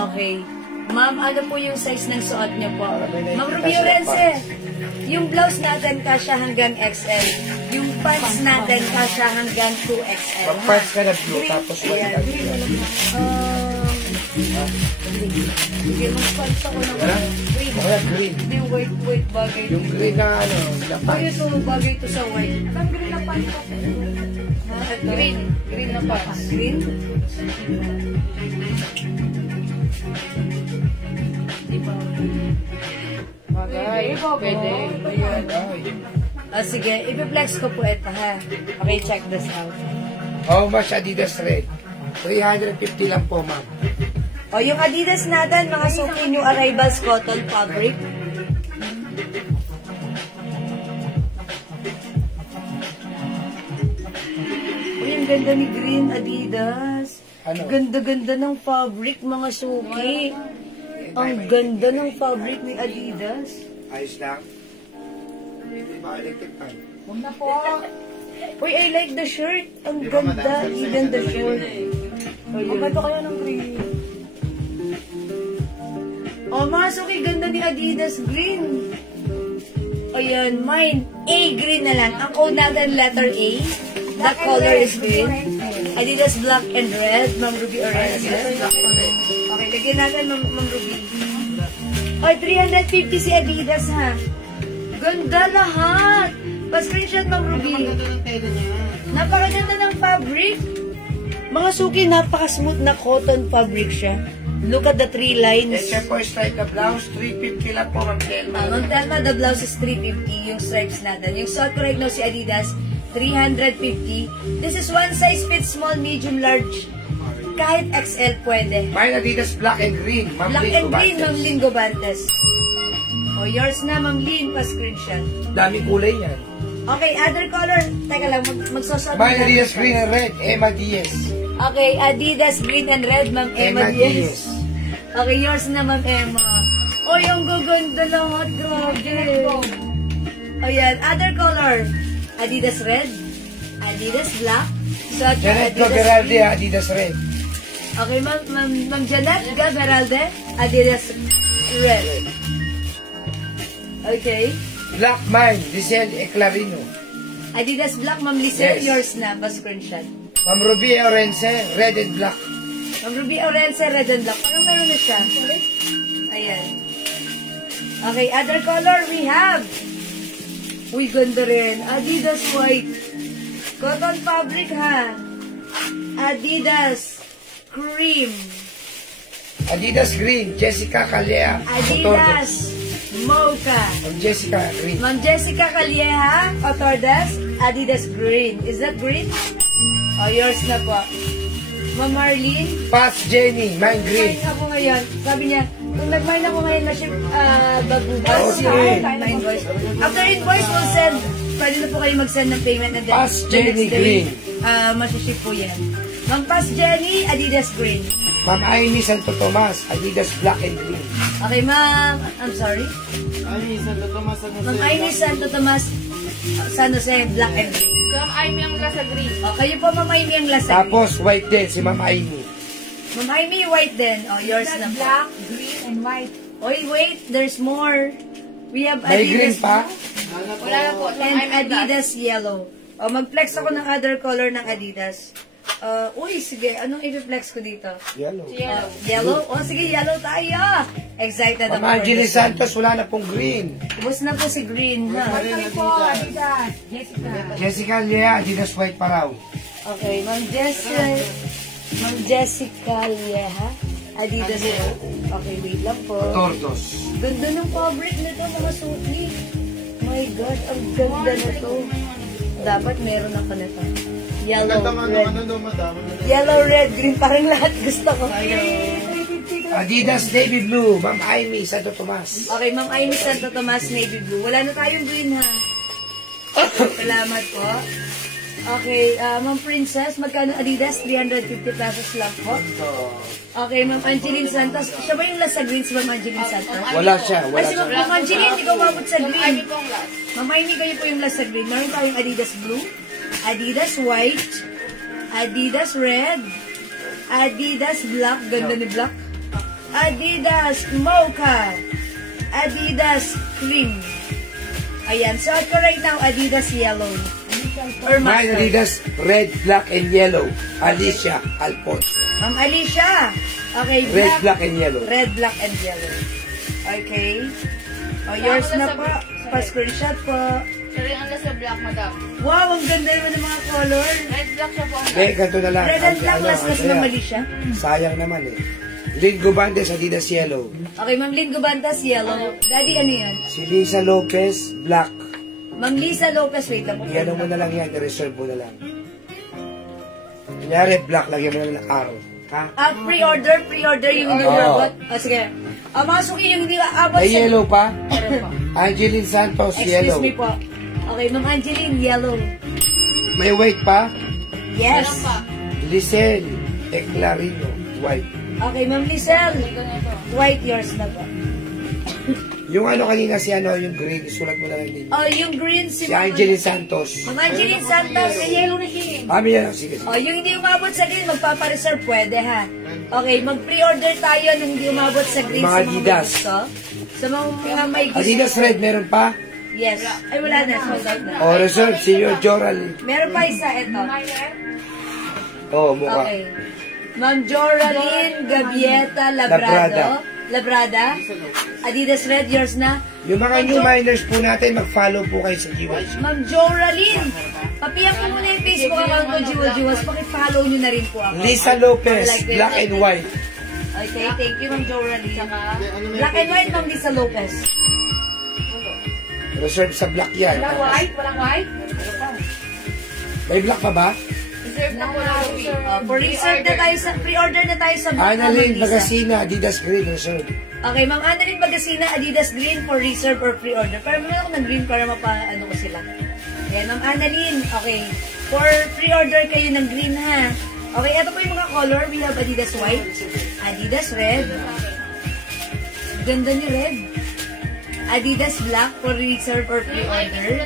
Okay. Ma'am, ano po yung size ng suot niyo po? Ma'am Ruby Orense, yung blouse natin kasya hanggang XL. Yung pants natin kasya hanggang 2XL. Mag-pants ka na blue, tapos Ayan. Sige, mag-pants ako ng green. Kaya green. Yung white bagay. Yung green na ano, na Ay, pants. ito, bagay ito sa white. Ang green na pants ko. Green. Green na pants. Green? Bagay. Pwede. Ah, sige, ipiplex ko po ito, ha? Okay, check this out. How much Adidas Red? 350 lang po, ma'am. O, yung Adidas natin, mga suki, new arrivals cotton fabric. O, yung ganda ni green Adidas. Ano? Ganda-ganda ng fabric, mga suki. Ang ganda ng fabric ni Adidas. Ayos lang. Hindi ba electric fan? Huwag na po. Uy, I like the shirt. Ang ganda, even the shirt. O, yun. Bato kayo ng green. Oh, mga suki, ganda ni Adidas green. Ayan, mine. A green na lang. Ang code natin, letter A. The color is green. Adidas black and red. Ma'am Ruby Orange. Okay, lagyan natin, Ma'am Ruby. Oy, 350 si Adidas, ha? Ganda lahat. Pa-screenshot, Ma'am Ruby. Napakaganda ng fabric. Mga suki, napaka-smooth na cotton fabric siya. Look at the three lines. Yes, po, stripe na blouse, 350 lang po, ma'am Telma. Ma'am Telma, the blouse is 350, yung stripes natin. Yung suot ko right now si Adidas, 350. This is one size fits small, medium, large. Kahit XL pwede. Mine Adidas black and green, ma'am Black Lynn and green, Gubantes. Ma'am Lynn Gubantes. O, yours na, Ma'am Lynn, pa-screenshot. Daming kulay yan. Okay, other color. Teka lang, magsasot. Mine Adidas green and red, Emma Diaz. Okay, Adidas green and red, Ma'am Emma Diaz. Okay, yours na, Ma'am Emma. Oh, yung gaganda lahat. Grabe. Ayan, other color. Adidas red, Adidas black, Suot yung Janet Adidas Gaberalde, green. Adidas Red. Okay, Ma'am Janet Gaberalde, Adidas Red. Okay. Black Mine, Giselle Eclarino. Adidas Black, Ma'am Lisel, Yes. yours na, pa-screenshot. Ma'am Ruby Orense, Red and Black. Ma'am Ruby Orense, red and black. Parang meron na siya. Ayan. Okay, other color we have. Uy, ganda rin. Adidas white. Cotton fabric, ha? Adidas cream. Adidas Green, Jessica Calea. Adidas mocha. Ma'am Jessica Green. Ma'am Jessica Calieja, Otordas, Adidas green. Is that green? Oh, yours na po. Ma'am Marlene, Pass Jenny, Mine Green. mine ako ngayon. Sabi niya, kung nag-mine ako ngayon na siya, babubas Okay. yung invoice. After invoice, we'll send. Pwede na po kayo mag-send ng payment and then Pass the Jenny next day, Green. masiship po yan. Ma'am Pass Jenny, Adidas green. Ma'am Aimee Santo Tomas, Adidas Black and Green. Okay, ma'am, I'm sorry. Ay, Santo Tomas, San Jose. Ma'am Aimee Santo Tomas, San Jose, black and green. So, I'm yung nasa green. O, kayo po, Ma'am Aimee, ang lasa. Tapos white din, si Ma'am Aimee. Ma'am Aimee, white din. Oh, yours na po. Black, green, and white. Oy, wait, there's more. We have May green Adidas pa? Wala na po. So, and I'm in black. Adidas yellow. O, mag-flex ako ng other color ng Adidas. Uy, sige, anong i-flex ko dito? Yellow. Yellow. Yellow? O, sige, yellow tayo. Excited Ma'am ako. Angeline Santos, wala na pong green. Ubus na po si green, ha? Kami po, Adidas. Jessica. Jessica Lea, Adidas White pa raw. Okay, Ma'am Jessica Lieha, Adidas yellow. Okay, wait lang po. Tordos. Ganda ng fabric nito, mga suki. My God, ang ganda nito. Dapat meron ako nito. Yellow, Ganda man red. ano daw, madam. Yellow, red, green. Parang lahat gusto ko. Adidas Navy Blue, Ma'am Aimee Santo Tomas. Okay, Ma'am Aimee Santo Tomas, navy blue. Wala na tayong green, ha? Salamat po. Okay, Ma'am Princess, magkano Adidas? 350 pesos lang po. Okay, Ma'am Angeline Santos. Siya ba yung last sa green si Ma'am Angeline Santos? Wala siya, Ay, wala si siya. Ma'am Angeline, hindi ko umabot sa I'm green. pong last. Ma'am Aimee, kayo po yung last sa green. Meron tayong Adidas blue, Adidas white, Adidas red, Adidas black, ganda ni black, Adidas mocha, Adidas cream. Ayan, so ko right now, Adidas yellow. Or Mine mustard. Adidas Red, Black and Yellow. Alicia Alfonso. Ma'am Alicia. Okay, Red, Black and Yellow. Red, black, and yellow. Okay. O, yours Ako na na sa- po. sorry. Pa-screenshot po. Sorry, ang nasa black, madam. Wow, ang ganda naman ng mga color. Red black siya po ang Eh, last. ganito na lang. Red and black, last Andrea, na mali siya. sayang naman eh. Lynn Gubandes, Adidas Yellow. Okay, Ma'am Lynn Gubantas, yellow. Daddy, ano yan? Si Lisa Lopez, Black. Ma'am Lisa Lopez, wait lang po. Yan mo na lang yan, i-reserve mo na lang. Kunyari, Black, lagyan mo na lang ng arrow. Ha? Pre-order yung hindi Oo. abot. O, sige. Mga suki yung hindi abot. May yellow pa? Meron po. Angeline Santos, Excuse yellow. me po. Okay, Ma'am Angeline, yellow. May white pa? Yes. Meron pa. Lisel Eclarino, white. Okay, Ma'am Lizelle. Ganito. White, yours na po. Yung ano kanina si ano, yung green, isulat mo na lang din. Oh, yung green si Si Angeline Santos. Ma'am Angeline Santos, yellow na siya. Kami yan, sige. Oh, yung hindi umabot sa green, magpapareserve, pwede ha. Okay, mag-pre-order tayo ng hindi umabot sa green Mga sa mga may Adidas. gusto. Sa mga may gusto. Adidas Red, meron pa? Yes. Ay, wala na. Sold out na. O, reserve, Senior Joral. Meron pa isa, ito. Oo, mukha. Okay. Ma'am Joraline Gavieta Labrado. Labrada. Adidas Red, yours na. Yung mga new miners po natin, mag-follow po kayo sa GYG. Ma'am Joraline, papiyak ko muna yung Facebook account ko, Jewel Jewels. Pakipollow nyo na rin po ako. Lisa Lopez, Like Black and White. Okay, thank you, Ma'am Joraline. Black and white, Ma'am Lisa Lopez. Reserve sa Black yan. Walang white? Walang white? May Black pa ba? Reserve na po na Louis. For reserve na tayo sa, pre-order na tayo sa Black, Annalyn Ma'am Lisa. Bagasina, Adidas Green, reserve. Okay, Ma'am Annalyn Bagasina, Adidas Green for reserve or pre-order. Pero meron ako ng green para mapa-ano ko sila. Okay, Ma'am Annalyn, okay. For pre-order kayo ng green ha. Okay, ito po yung mga color. We have Adidas White, Adidas Red. Ganda ni Red. Adidas Black for reserve or pre-order.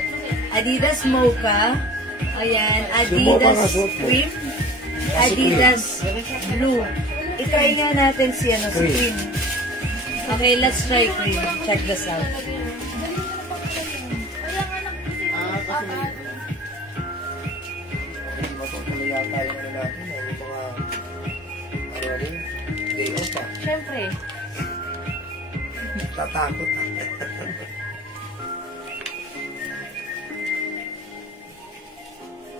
Adidas Mocha. Ayan, Sumo ka nga, Adidas suot mo. Cream. Adidas Blue. I-try nga natin si cream. Okay, let's try cream. Check this out. Matutuloy yata yung ano natin, yung mga day off pa. Siyempre. Tatakot.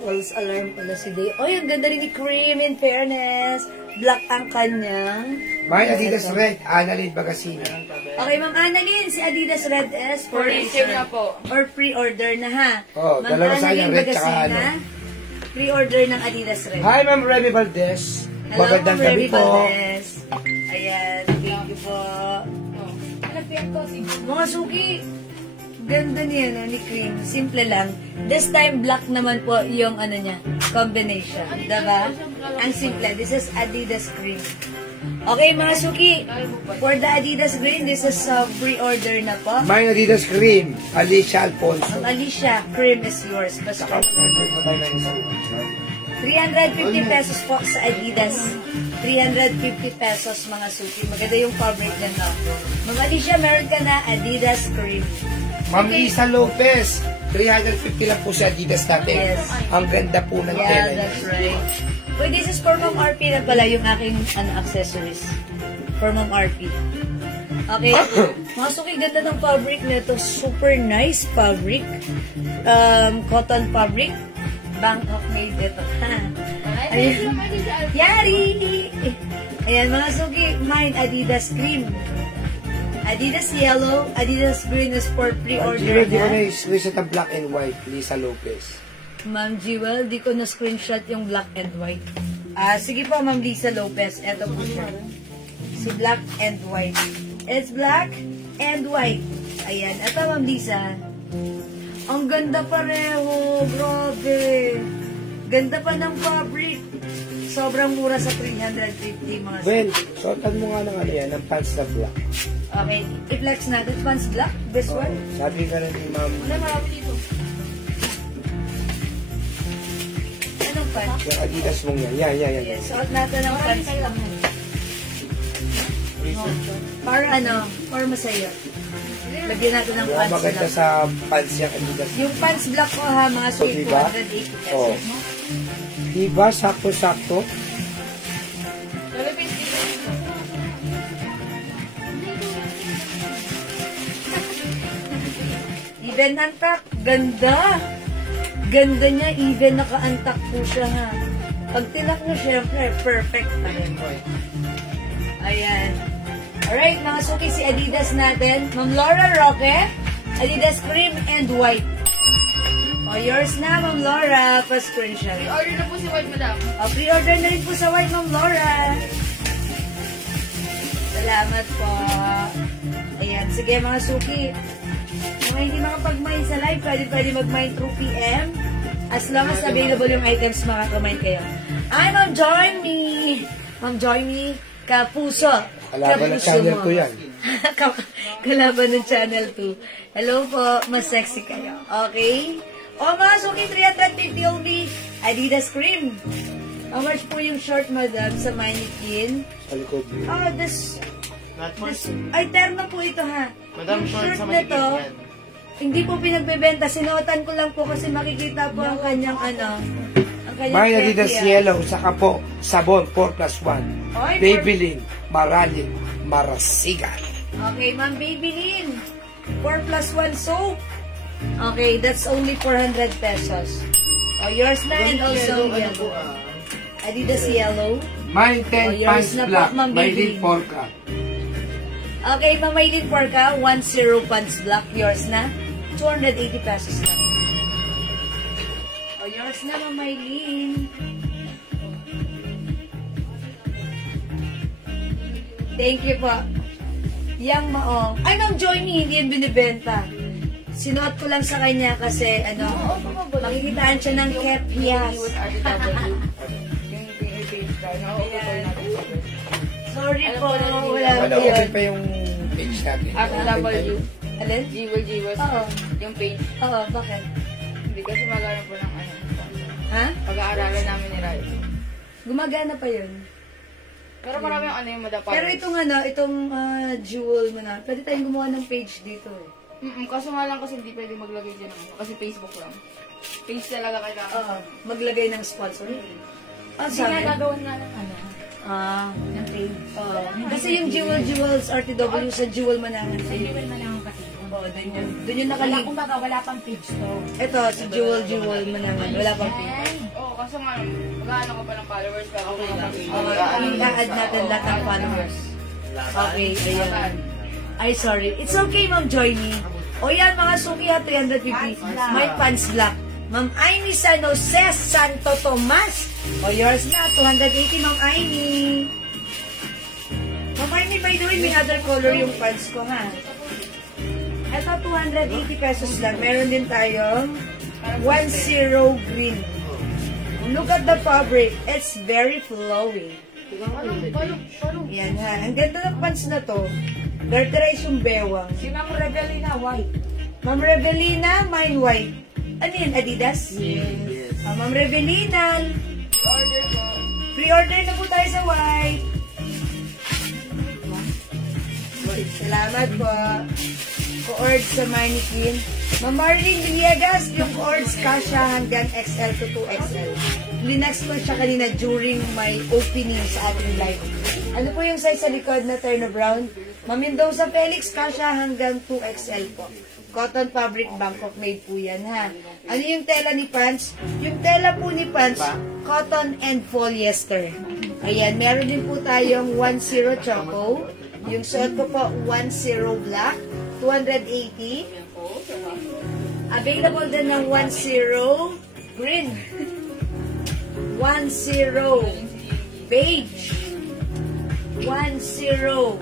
False alarm pala si Day. Oh, yung ganda rin ni Cream, in fairness. Black ang kanyang. May Adidas Red, Annalyn Bagasina. Okay, Ma'am Annalyn, si Adidas Red S for receive na po. Or pre-order na ha. Oh, Ma'am dalawa Annalyn sayang, red tsaka Bagasina, pre-order ng Adidas Red. Hi, Ma'am Remy Valdez. Hello, Magandang Ma'am Remy gabi po. Valdez. Ayan, thank you po. Mga suki, ganda niya, no, ni Cream. Simple lang. This time, black naman po yung ano niya, combination. Diba? Ang simple. This is Adidas Cream. Okay, mga suki, for the Adidas Green, this is pre-order na po. May Adidas Cream, Alicia Alfonso. Ang Alicia, Cream is yours. Basta Saka, 350 pesos po sa Adidas. 350 pesos mga suki. Maganda yung fabric niya, no? Ma'am Alicia, meron ka na Adidas Cream. Ma'am Lisa Lopez, 350 lang po si Adidas natin. Yes. Ang ganda po ng Yeah, tela. that's right. Wait, this is for Ma'am RP na pala yung aking accessories. For Ma'am RP. Okay. Mga suki, ganda ng fabric nito. Super nice fabric. Cotton fabric. Bangkok made ito. Ayan. Yari! Ayan, mga suki. Mine, Adidas Cream. Adidas Yellow. Adidas Green is for pre-order Di ko na. na-screenshot ang black and white, Lisa Lopez. Ma'am Jewel, di ko na-screenshot yung black and white. Sige po, Ma'am Lisa Lopez. Ito po siya. Si black and white. It's black and white. Ayan. Ito, Ma'am Lisa. Ang ganda pareho. Grabe. Ganda pa ng fabric. Sobrang mura sa 350 mga Well, suotan mo nga ng ano yan, ng pants na black. Okay. I-flex natin. Pants black. This one. Sabi ka na ni Ma'am, Wala, marami dito. Anong pants? yung Adidas mong yan. Yan. Yes. Suot natin ng pants black. Para ano? Para masaya. Lagyan natin ng Yung pants maganda black. sa pants yung Adidas. Yung pants black ko ha, mga sweet, diba? 280 pesos. Oh. Diba? Sakto-sakto. Even antak. Ganda. Ganda niya. Even naka-antak po siya ha. Pag tinak mo, syempre, perfect pa rin. Ayan. Alright, mga suki, si Adidas natin. Ma'am Laura Roque. Adidas Cream and White. O, yours na, Ma'am Laura. Pa-screenshot. Order na po si White, madam. O, pre-order na rin po sa White, Ma'am Laura. Salamat po. Ayan, sige mga suki. Kung hindi makapag-mine sa live, pwede mag-mine through PM. As long as available yung items, makakamine kayo. Ay, Ma'am Join Me! Ma'am Join Me, kapuso. Kalaban ng channel ko yan. Kalaban ng channel 2. Hello po, mas sexy kayo. Okay? O mga suki, 350 only. Adidas Cream. How much po yung short, madam, sa mannequin? Sa likod mo. Oh, this... Not for Ay, terno po ito, ha? Madam, Yung short shirt sa na mannequin to, yan. hindi po pinagbebenta. Sinuotan ko lang po kasi makikita po ang kanyang, ang kanyang May Adidas kaya. Yellow, saka po, sabon, 4+1. Oy, Maybelline, Maralin, Marasigan. Okay, Ma'am Maybelline. 4+1 soap. Okay, that's only 400 pesos. Oh, yours na and also yellow. Adidas Yellow. May Oh, 10 yours pants na po, black, Ma'am may Maybelline. lead porka. Okay, Ma'am Maylin Porca, 10 pants black. Yours na. 280 pesos na. Oh, yours na, Ma'am Maylin. Thank you po. Yang maong. Ay, Ma'am Joyny, hindi yan binibenta. Sinuot ko lang sa kanya kasi, makikitaan siya ng Kepias. Sorry po, wala Wala, ko open yun. pa yung page natin. FW. Alin? Jiwal. Oo. Yung page. Oo, bakit? Hindi kasi magano po ng ano. Ha? Pag-aaralan namin ni Rai. Gumagana pa yun. Pero marami yung ano yung madapa. Pero itong jewel mo na, pwede tayong gumawa ng page dito eh. Kaso nga lang kasi hindi pwede maglagay dyan ng kasi Facebook lang. Page talaga kailangan. Oo, maglagay ng sponsor. Hindi nga gagawin nga ng ano, ng page. Kasi yung Jewels RTW sa Jewel Manahan. Sa Jewel Manahan kasi. Oo, dun yung Wala, nakalink. kumbaga, wala pang page to. Ito, si Jewel Manahan. Wala pang page. Oo, kaso nga, magkano ka pa ng followers pero ako lang. I-add natin lahat ng followers. Okay, ayan. Ay, sorry. It's okay, Ma'am Joyny. O yan, mga suki ha, 350. May pants black. Ma'am Aimee San Jose Santo Tomas. O yours na, 280, Ma'am Aimee. Ma'am Aimee, by the way, may other color yung pants ko, ha? Ito, 280 pesos lang. Meron din tayong 10 green. Look at the fabric. It's very flowy. Yan, ha. Ang ganda ng pants na to. Garterize yung bewang. Si Ma'am Revelina, white. Ma'am Revelina, mine white. Ano yan, Adidas? Yes. Ma'am Revelina, Order ko. pre-order na po tayo sa white. Salamat po. Co-ords sa mannequin. Ma'am Marlene Villegas, yung co-ords kasha hanggang XL to 2XL. Linex ko siya kanina during my opening sa ating live. Ano po yung size sa likod na Turner Brown? Ma'am Mendoza Felix, kasha hanggang 2XL po. Cotton fabric Bangkok made po yan, ha? Ano yung tela ni pants? Yung tela po ni pants, cotton and polyester. Ayan, meron din po tayong 10 choco. Yung suot ko po, 10 black, 280. Available din ng 10 green. 10 beige. 10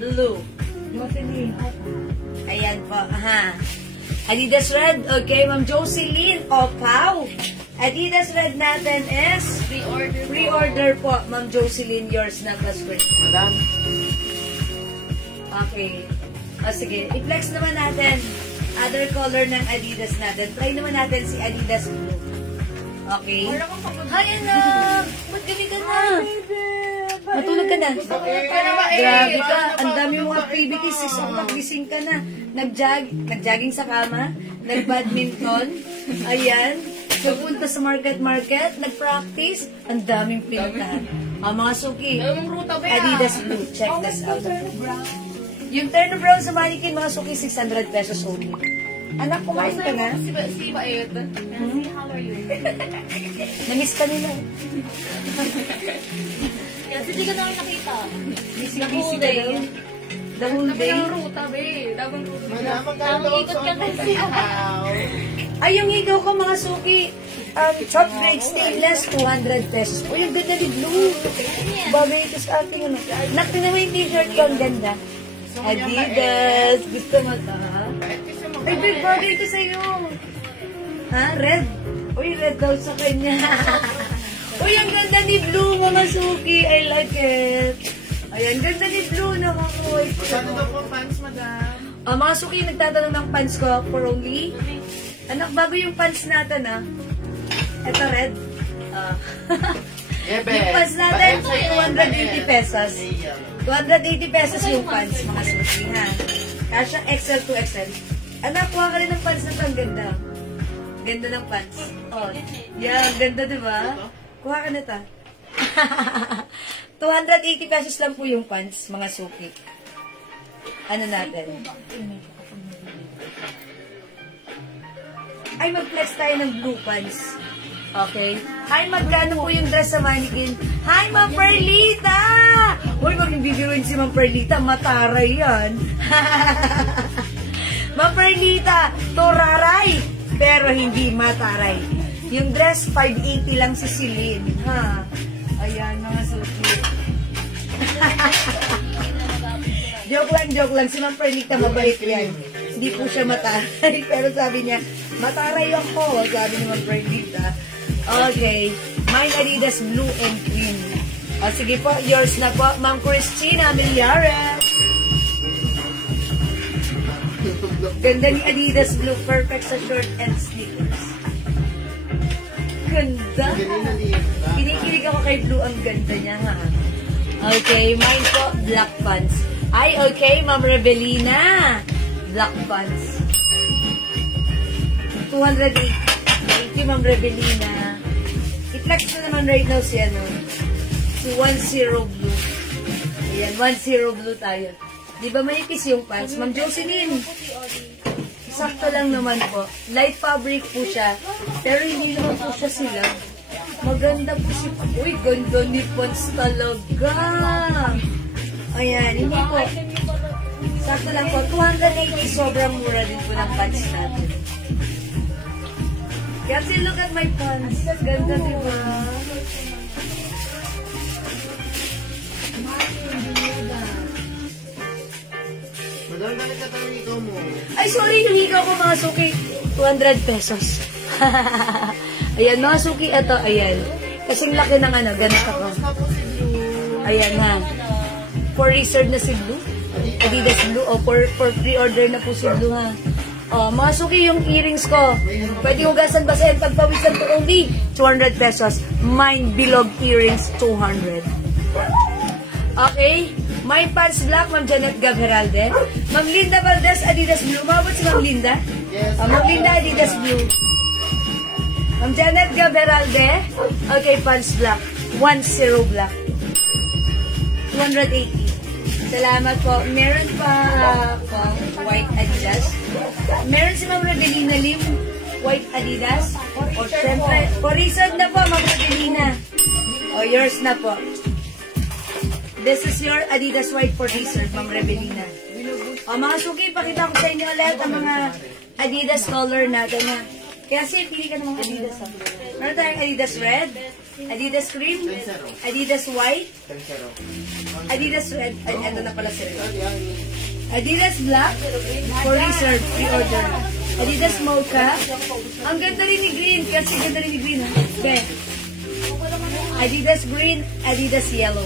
blue. Jocelyn, Ayan po, aha. Adidas Red, okay, Ma'am Jocelyn, Opaw. Adidas Red natin is pre-order po, Ma'am Jocelyn, yours na plus free. Madam. Okay. O sige, i-flex naman natin other color ng Adidas natin. Try naman natin si Adidas Blue. Okay. Hi, anak! Ba't ganito na? Matulog ka na. Grabe ka. Ang dami yung activities. Gising ka na. Nag-jogging sa kama. Nag-badminton. Ayan. Nagpunta sa market. Nag-practice. Ang daming pinuntahan. Mga suki. Adidas Blue. Check this out. Yung Turner Brown sa mannequin, mga suki, 600 pesos only. Anak, kumain ka na? Si Baet. How are you? Namiss ka nila. Kasi hindi ka namin nakita. Busy kayo. The whole day. Ruta, be. Dabang ruta. Madam, magkano Ikot ka kasi. Ay, yung higaw ko, mga suki, top grade stainless, 200 pesos. Uy, ang ganda ni Blue. Babay ito sa ating ano. Nakti naman yung t-shirt ko, ang ganda. Adidas. Gusto mo ito, ha? Ay, big bagay ito sa'yo. Ha? Red? Uy, red daw sa kanya. Uy, ang ganda ni Blue, mga suki. I like it. Ayan, ganda ni Blue, nakakuha. Ano daw po pants, madam? Mga suki, nagtatanong ng pants ko for only. Anak, bago yung pants natin, ha? Ito, red. Yung pants natin, 280 pesos. 280 pesos yung pants, mga suki, ha? Kasha XL to XL. Anak, kuha ka rin ng pants na ito. Ang ganda. Ganda ng pants. Oh, yeah, ganda, diba? Kuha ka na ito. 280 pesos lang po yung pants, mga suki. Ano natin? Ay, mag-flex tayo ng blue pants. Okay? Hi, magkano po yung dress sa mannequin? Hi, Ma'am Perlita! Uy, mag-ibibiruin si Ma'am Perlita. Mataray yan. Ma'am Perlita, turaray, pero hindi mataray. Yung dress, 580 lang si Celine. Ha? Ayan, mga suki. Joke lang. Si Ma'am Perlita, mabait yan. Hindi po siya mataray. Pero sabi niya, mataray ako, sabi ni Ma'am Perlita. Okay. Mine Adidas Blue and Green. O, sige po, yours na po, Ma'am Christina Millares. Ganda ni Adidas Blue. Perfect sa short and sneakers. ganda. Ganina liit. Kinikilig ako kay blue. Ang ganda niya, ha? Okay, mine po, black pants. Ay, okay, Ma'am Rebelina. Black pants. 280, Ma'am Rebelina. I-flex na naman right now si ano. Si 10 blue. Ayan, 10 blue tayo. Di ba manipis yung pants? Ma'am Jocelyn. Sakto lang naman po. Light fabric po siya. Pero hindi naman po siya sila. Maganda po si... Uy, ganda ni pants talaga. Ayan, hindi po. Sakto lang po. 280, sobrang mura din po ng pants natin. Kasi look at my pants. Ganda, diba? Madam, bakit ka tayo ikaw mo? Ay, sorry, yung hikaw ko mga suki. 200 pesos. Ayan, mga suki, ito, ayan. Kasing laki ng ano, ganito ko. Ayan, ha. For reserve na si Blue. Adidas Blue. O, for pre-order na po si Blue, ha. O, mga suki, yung earrings ko. Pwede hugasan basahin pagpawisan ko only 200 pesos. Mine bilog earrings, 200. Okay. My pants black, Ma'am Janet Gab Heralde. Ma'am Linda Valdez, Adidas Blue. Mabot si Ma'am Linda? Yes. Ma'am Linda, Adidas Blue. Ma'am Janet Gab Heralde. Okay, pants black. 10 black. 280. Salamat po. Meron pa pong white Adidas. Meron si Ma'am Rebelina Lim, white Adidas. O, syempre, for reason na po, Ma'am Rebelina. O, yours na po. This is your Adidas white for research, Ma'am Rebelina. O, mga suki, pakita ko sa inyo ulit ang mga Adidas color natin, ha. Kaya siya, pili ka ng mga Adidas, ha. Meron tayong Adidas red, Adidas cream, Adidas white, Adidas red, ay, ito na pala si red. Adidas black, for research, pre-order. Adidas mocha. Ang ganda rin ni green, kasi ganda rin ni green, ha. Be. Adidas green, Adidas yellow.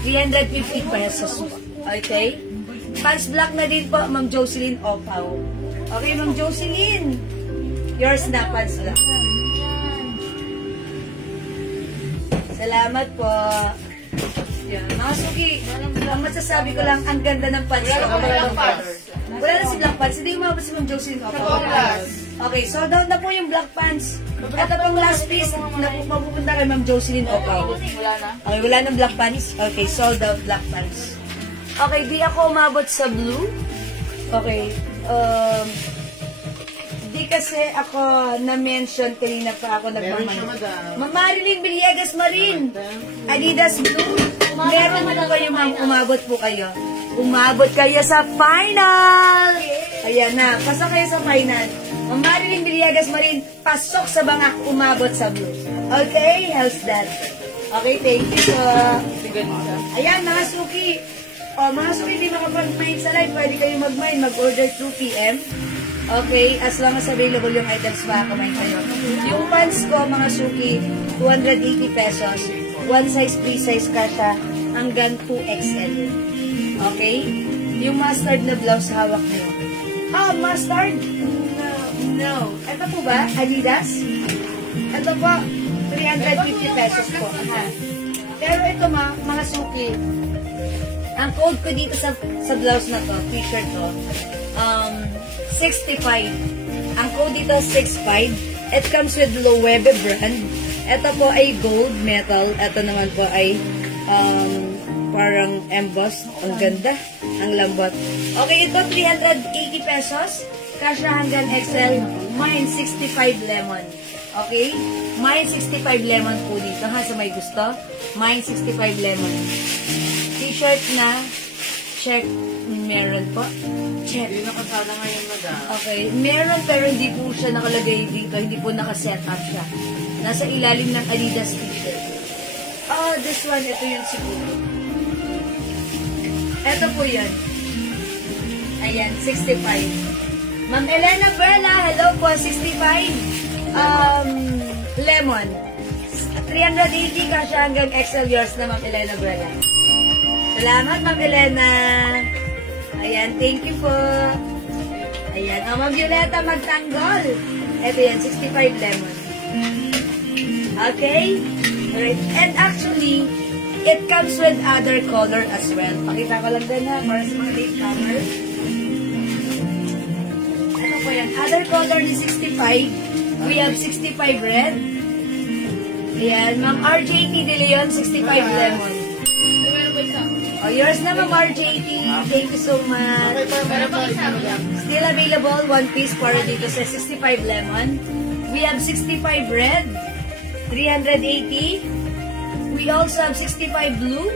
350 pesos po. Okay? Pants black na din po, Ma'am Jocelyn Opaw. Okay, Ma'am Jocelyn. Yours na, pants black. Salamat po. Yan. Mga suki, ang masasabi ko lang, ang ganda ng pants. Wala na si black pants. Hindi umabot si Ma'am Jocelyn Opaw. Okay, sold out na po yung black pants. Ito pong last piece na mapupunta kay Ma'am Jocelyn Opaw. Okay, wala ng black pants. Okay, sold out black pants. Okay, di ako umabot sa blue. Okay, di kasi ako na-mention kanina pa ako nagmamahal. Ma'am Marilyn Villegas Marin, Adidas Blue. Meron mo kayo, ma'am, umabot po kayo. Umabot kayo sa final! Ayan na, pasok kayo sa final. Ma'am Marilyn Villegas Marin, pasok sa bangak, umabot sa blue. Okay, how's that? Okay, thank you po. Ayan, mga suki. O, mga suki, di makapag-mine sa live, pwede kayo mag-mine, mag-order 2 p.m. Okay, as long as available yung items pa, kumain kayo. Yung pants ko, mga suki, 280 pesos. One size, free size ka siya, hanggang 2XL. Okay? Yung mustard na blouse, hawak nyo. Ah, mustard? No. Ito po ba? Adidas? Ito po, 350 pesos po. Aha. Pero ito mga suki, ang code ko dito sa blouse na to, t-shirt to, 65. Ang code dito, 65. It comes with Loewe brand. Ito po ay gold metal. Ito naman po ay parang embossed. Ang ganda. Ang lambot. Okay, ito 380 pesos. Kasya hanggang XL. Mine 65 lemon. Okay? Mine 65 lemon po dito. Ha, sa may gusto. Mine 65 lemon. T-shirt na check. Meron po. Check. Hindi nakasala ngayon, madam. Okay. Meron pero hindi po siya nakalagay dito. Hindi po nakaset up siya. Nasa ilalim ng Adidas t-shirt. Oh, this one. Ito yun siguro. Ito po yun. Ayan, 65. Ma'am Elena Bella, hello po, 65. Lemon. 380 ka siya hanggang XL, yours na Ma'am Elena Bella. Salamat, Ma'am Elena. Ayan, thank you po. Ayan, Ma'am Violeta Magtanggol. Ito yan, 65 lemon. Okay? Alright. And actually, it comes with other color as well. Pakita ko lang din ha, para sa mga latecomer. Ano po yan? Other color ni 65. We have 65 red. Ayan. Ma'am RJT De Leon, 65 lemon. Oh, yours na, Ma'am RJT. Thank you so much. Still available, one piece para dito sa 65 lemon. We have 65 red, 380. We also have 65 blue,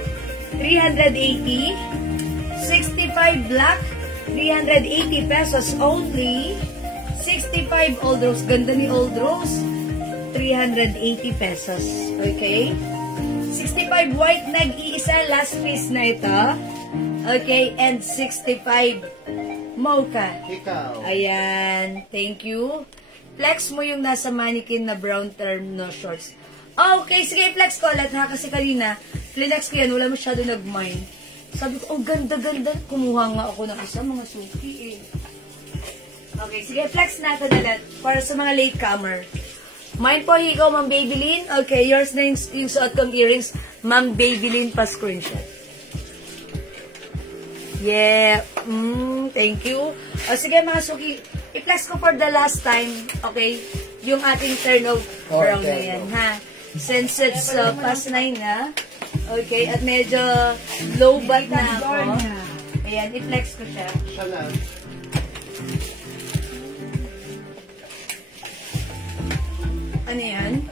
380. 65 black, 380 pesos only. 65 old rose. Ganda ni old rose. 380 pesos. Okay? 65 white nag-iisa, last piece na ito. Okay, and 65 mocha. Ikaw. Ayan, thank you. Flex mo yung nasa mannequin na brown term no shorts. Okay, sige, flex ko ulit ha, kasi kanina, flex ko yan, wala masyado nag-mind. Sabi ko, oh, ganda-ganda. Kumuha nga ako ng isa, mga suki eh. Okay, sige, flex natin ulit para sa mga latecomer. Mine po, ikaw, Ma'am Babylin. Okay, yours na yung suot kong earrings. Ma'am Babylin pa screenshot. Yeah. Thank you. O, sige, mga suki. I-flex ko for the last time. Okay? Yung ating turnout brown na yan, ha? Since it's past 9 na. Okay, at medyo low bat na ako. Ayan, i-flex ko siya. Siya lang. Ano yan?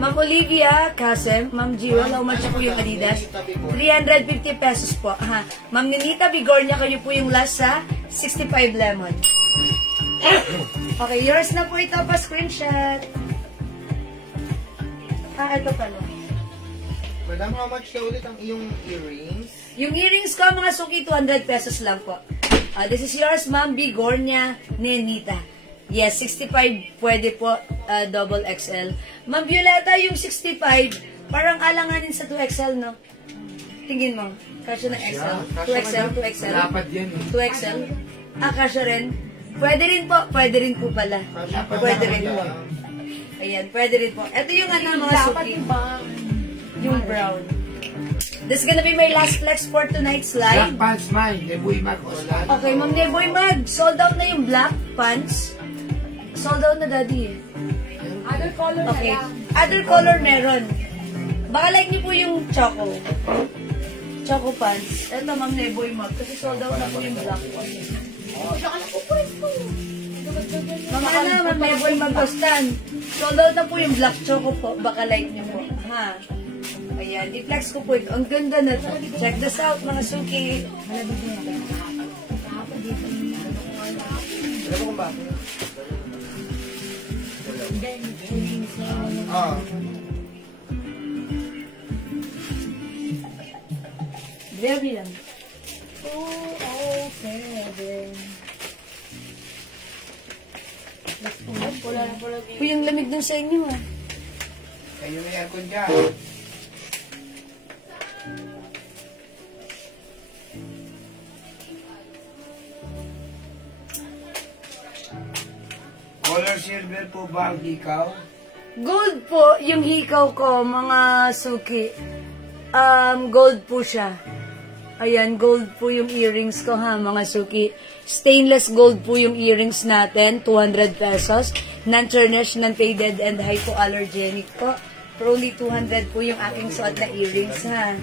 Ma'am Olivia Kasem, Ma'am Jiwa, how much po yung Adidas? 350 pesos po. Ha. Ma'am Ninita Bigornia, kayo po yung last sa 65 lemon. Okay, yours na po ito pa screenshot. Ito pala. Madam, how much ka ulit ang iyong earrings? Yung earrings ko, mga suki, 200 pesos lang po. This is yours, Ma'am Bigornia Ninita. Yes, 65 pwede po, double XL. Ma'am Violeta, yung 65, parang alanganin sa 2XL, no? Tingin mo, kasya ng XL. 2XL, 2XL. Dapat yan eh. 2XL. Kasya rin. Pwede rin po pala. Pwede rin po. Ayan, pwede rin po. Ito yung mga suki. Yung brown. This is gonna be my last flex for tonight's live. Black pants, mine. Neboy mag. Okay, Ma'am Neboy Mag. Sold out na yung black pants. Sold out na, Daddy. Other color Okay. na lang. Other color meron. Baka like niyo po yung choco. Choco pants. Ito, Ma'am Neboy Mag. Kasi sold out na po yung black pants. Ma'am Neboy Mag Bostan. Sold out na po yung black choco po. Baka like niyo po. Ha? Ayan. I-flex ko po ito. Ang ganda na to. Check this out, mga suki. Alam mo kung bakit? Ah. Very lang. 207. Uy, yung lamig dun sa inyo, ah. Kayo may aircon dyan. Color silver po ba ang ikaw? Gold po yung hikaw ko, mga suki. Gold po siya. Ayan, gold po yung earrings ko, ha, mga suki. Stainless gold po yung earrings natin, 200 pesos. Non-tarnished, non-faded, and hypoallergenic po. For only 200 po yung aking suot na earrings, ha.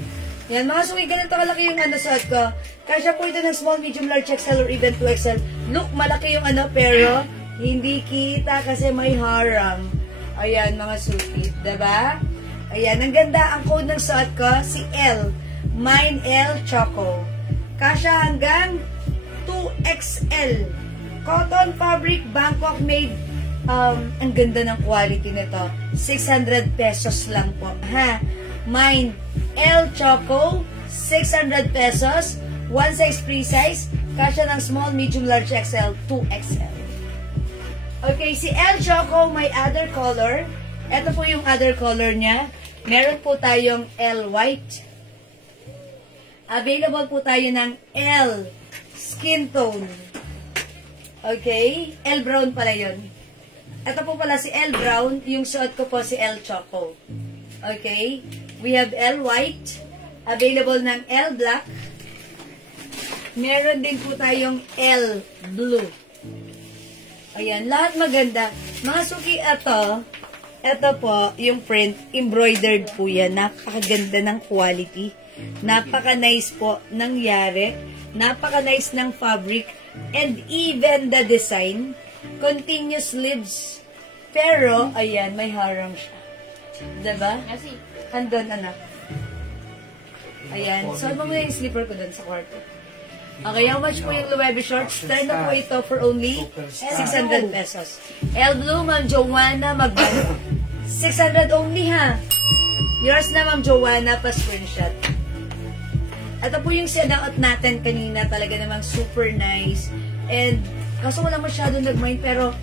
Yan, mga suki, ganito kalaki yung suot ko. Kasya po ito ng small, medium, large, XL, or even 2XL. Look, malaki yung pero hindi kita kasi may harang. Ayan, mga suki. Diba? Ayan, ang ganda. Ang code ng suot ko, si L. Mine L Choco. Kasya hanggang 2XL. Cotton fabric, Bangkok made. Ang ganda ng quality nito. 600 pesos lang po. Ha? Mine L Choco, 600 pesos. One size, free size. Kasya ng small, medium, large, XL, 2XL. Okay, si L Choco, may other color. Ito po yung other color niya. Meron po tayong L white. Available po tayo ng L skin tone. Okay? L brown pala yun. Ito po pala si L Brown. Yung suot ko po si L Choco. Okay? We have L White. Available ng L Black. Meron din po tayong L Blue. Ayan, lahat maganda. Mga suki, ito po, yung print, embroidered po yan. Napakaganda ng quality. Napaka-nice po ng yare. Napaka-nice ng fabric. And even the design, continuous sleeves. Pero, ayan, may harang siya. Diba? Kasi, Andun, anak. Ayan. So, mo muna yung slipper ko dun sa kwarto. Okay, how much po yung Loewe shorts? Try na po ito for only 600 pesos. L Blue, Ma'am Joanna, 600 only, ha? Yours na, Ma'am Joanna, pa-screenshot. Ito po yung sinuot natin kanina. Talaga namang super nice. And, kaso wala masyado nag-mind, pero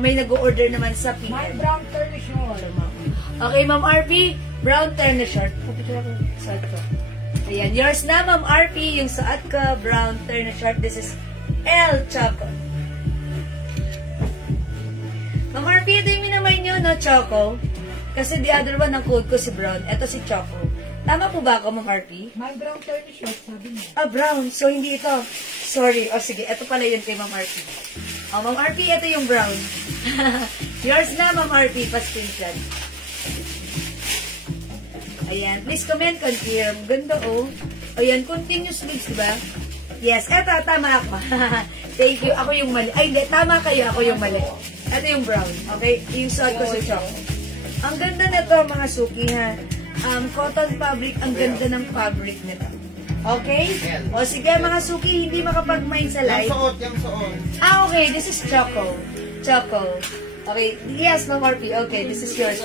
may nag-order naman sa PM. My brown turn short. Okay, Ma'am RP, brown tennis shirt. Kapitula ko. Suot ko. Ayan, yours na, Ma'am RP, yung suot ko, brown tennis shirt. This is L Choco. Ma'am RP, ito yung minamay nyo, no, Choco? Kasi the other one, ang code ko si brown. Ito si Choco. Tama po ba ako, Ma'am RP? My brown turn short, sabi niya. Ah, brown. So, hindi ito. Sorry. O, sige. Ito pala yun kay Ma'am RP. O, Ma'am RP, ito yung brown. Yours na, Ma'am RP. Pa-screenshot. Ayan. Please comment, confirm. Ganda, oh. Ayan, continuous sleeves, diba? Yes. Eto, tama ako. Thank you. Ako yung mali. Ay, hindi. Tama kayo. Ako yung mali. Ito yung brown. Okay? Yung suot ko sa Choco. Ang ganda na to, mga suki, ha? Cotton fabric. Ang ganda ng fabric nito. Okay? O, sige, mga suki, hindi makapag-mind sa live. Yung suot. Ah, okay. This is Choco. Choco. Okay. Yes, Ma'am RP. Okay, this is yours.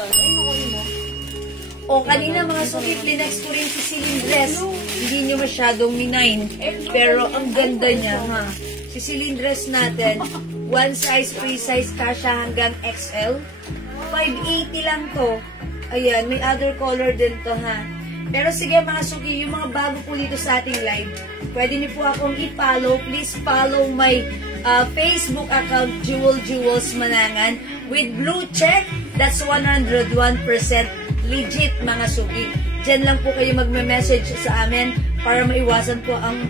O, kanina mga suki, plinex ko rin si Celine dress. Hindi nyo masyadong minine. Pero ang ganda niya, ha? Si Celine dress natin, one size, free size, kasha hanggang XL. 580 lang to. Ayan, may other color din to, ha? Pero sige mga suki, yung mga bago po dito sa ating live, pwede niyo po akong i-follow. Please follow my Facebook account, Jewels Manangan, with blue check. That's 101% legit, mga suki. Diyan lang po kayo magme-message sa amin para maiwasan po ang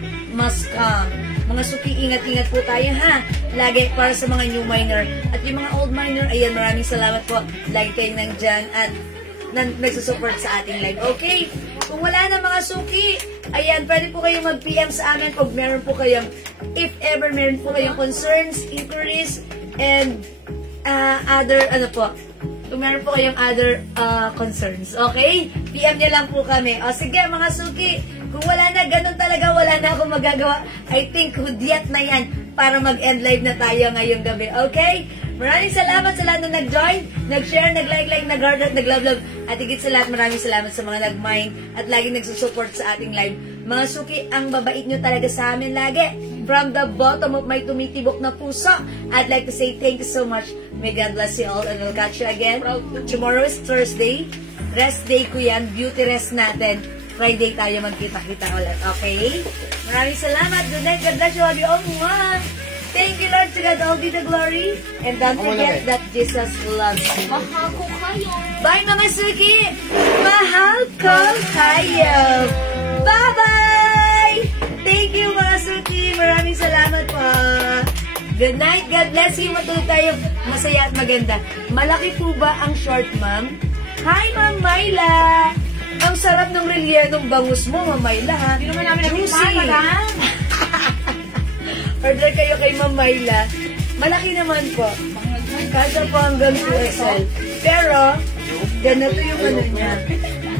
scam. Mga suki, ingat-ingat po tayo, ha? Lagi para sa mga new miner. At yung mga old miner, ayan, maraming salamat po. Lagi kayong nandyan at nagsusupport sa ating live. Okay? Kung wala na mga suki, ayan, pwede po kayong mag-PM sa amin pag meron po kayong, if ever meron po kayong concerns, inquiries, and other, kung meron po kayong other concerns. Okay? PM niya lang po kami. O sige, mga suki, kung wala na, ganun talaga, wala na akong magagawa. I think hudyat na yan para mag-end live na tayo ngayong gabi. Okay? Maraming salamat sa lahat na nag-join, nag-share, nag-like, nag-heart, nag-love. At higit sa lahat, maraming salamat sa mga nag-mind at laging nagsusupport sa ating live. Mga suki, ang babait nyo talaga sa amin lagi. From the bottom of my tumitibok na puso, I'd like to say thank you so much. May God bless you all and we'll catch you again. Tomorrow is Thursday. Rest day ko yan. Beauty rest natin. Friday tayo magkita-kita ulit. Okay? Maraming salamat. Good night. God bless you all. Thank you, Lord. To God all be the glory. And don't forget that Jesus loves you. mahal ko kayo. Bye, mga suki! Mahal ko kayo! Bye-bye! Thank you, mga suki! Maraming salamat po! Good night! God bless you! Matulog tayo masaya at maganda. Malaki po ba ang short, ma'am? Hi, Ma'am Myla! Ang sarap ng relyenong bangus mo, Ma'am Myla, ha? Hindi naman namin Juicy! nagpipala. Order kayo kay Ma'am Myla. Malaki naman po. Kasya po hanggang 2XL. Pero, ganito yung ano niya.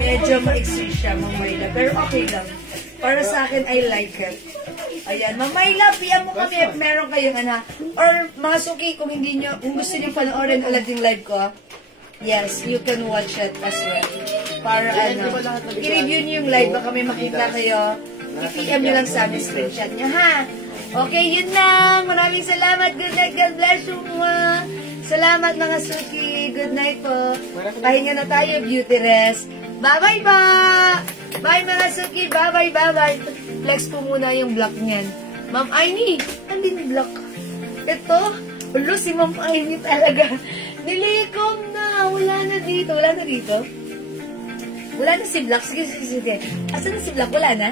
Medyo maiksi siya, Ma'am Myla. Pero okay lang. Para sa akin, I like it. Ayan, Ma'am Myla, PM mo kami if meron kayong or mga suki, kung gusto niyo panoorin ulit yung live ko, yes, you can watch it as well. Para i-review niyo yung live, baka may makita kayo. I-PM niyo lang sa amin, screenshot niyo, ha? Okay, yun lang. Maraming salamat. Good night. God bless you. Salamat, mga suki. Good night po. Pahinga na tayo. Beauty rest. Bye-bye pa. Bye, mga suki. Bye-bye, bye-bye. Flex ko muna yung block niyan. Ma'am Aini, andin block. Ito. Ulo, si Ma'am Amy talaga. Nilikom na. Wala na dito. Wala na dito. Wala na si Black. Sige, sige, sige. Asan na si Black? Wala na?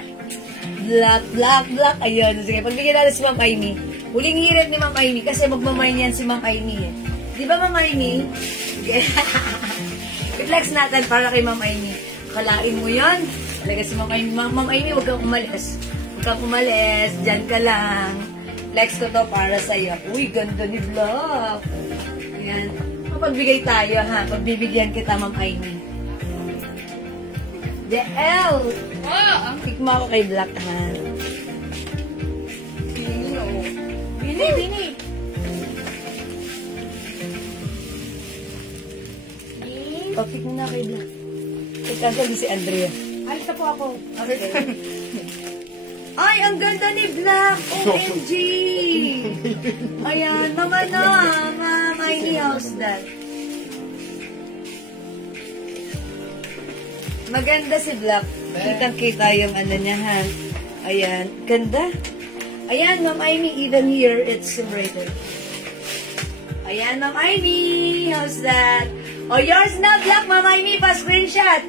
Black, Black, Black. Ayun. Sige, pagbigyan natin si Ma'am Amy. Huling hirit ni Ma'am Amy kasi magmamain yan si Ma'am Amy eh. Di ba, Ma'am Amy? Sige. I-flex natin para kay Ma'am Amy. Kalain mo yan. Talaga si Ma'am Amy. Ma'am Amy, huwag kang umalis. Huwag kang umalis. Diyan ka lang. Flex ko to para sa'yo. Uy, ganda ni Black. Ayan. Pagbigay tayo, ha? Pagbibigyan kita, Ma'am Amy. DL! Tikma ko kay Black, ha? Bini, Bini. O, tikma na kay Black. Ikagal si Andrea. Ay, ito po ako. Okay. Ay, ang ganda ni Black! OMG! Ayan, mama na! Mama, ini house that. Maganda si Black. Kitang-kita yung ano niya, ha? Ayan, ganda. Ayan, Ma'am Amy, even here, it's rated. Ayan, Ma'am Amy! How's that? Oh, yours na, Black! Ma'am Amy, pa-screenshot!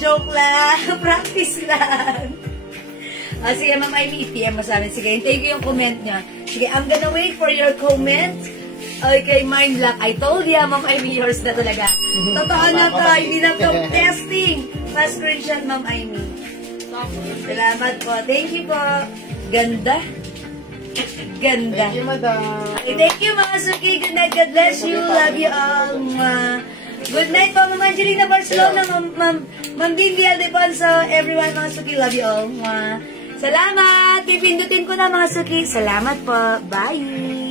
Joke lang! Practice lang! Sige, Ma'am Amy, i-PM mo sa amin. Sige, hintayin ko yung comment niya. Sige, I'm gonna wait for your comment. Okay, Mind Black. I told ya, Ma'am Amy, yours na talaga. Totoo na to. Hindi na to testing. Fast screenshot, Ma'am Amy. Salamat po. Thank you po. Ganda. Ganda. Thank you, madam. Okay, thank you, mga Suki. Good night. God bless you. Love you all. Good night po, Ma'am Angelina Barcelona, Ma'am Bindi Aldefonso, everyone, mga Suki. Love you all. Salamat! Pipindutin ko na, mga Suki. Salamat po. Bye!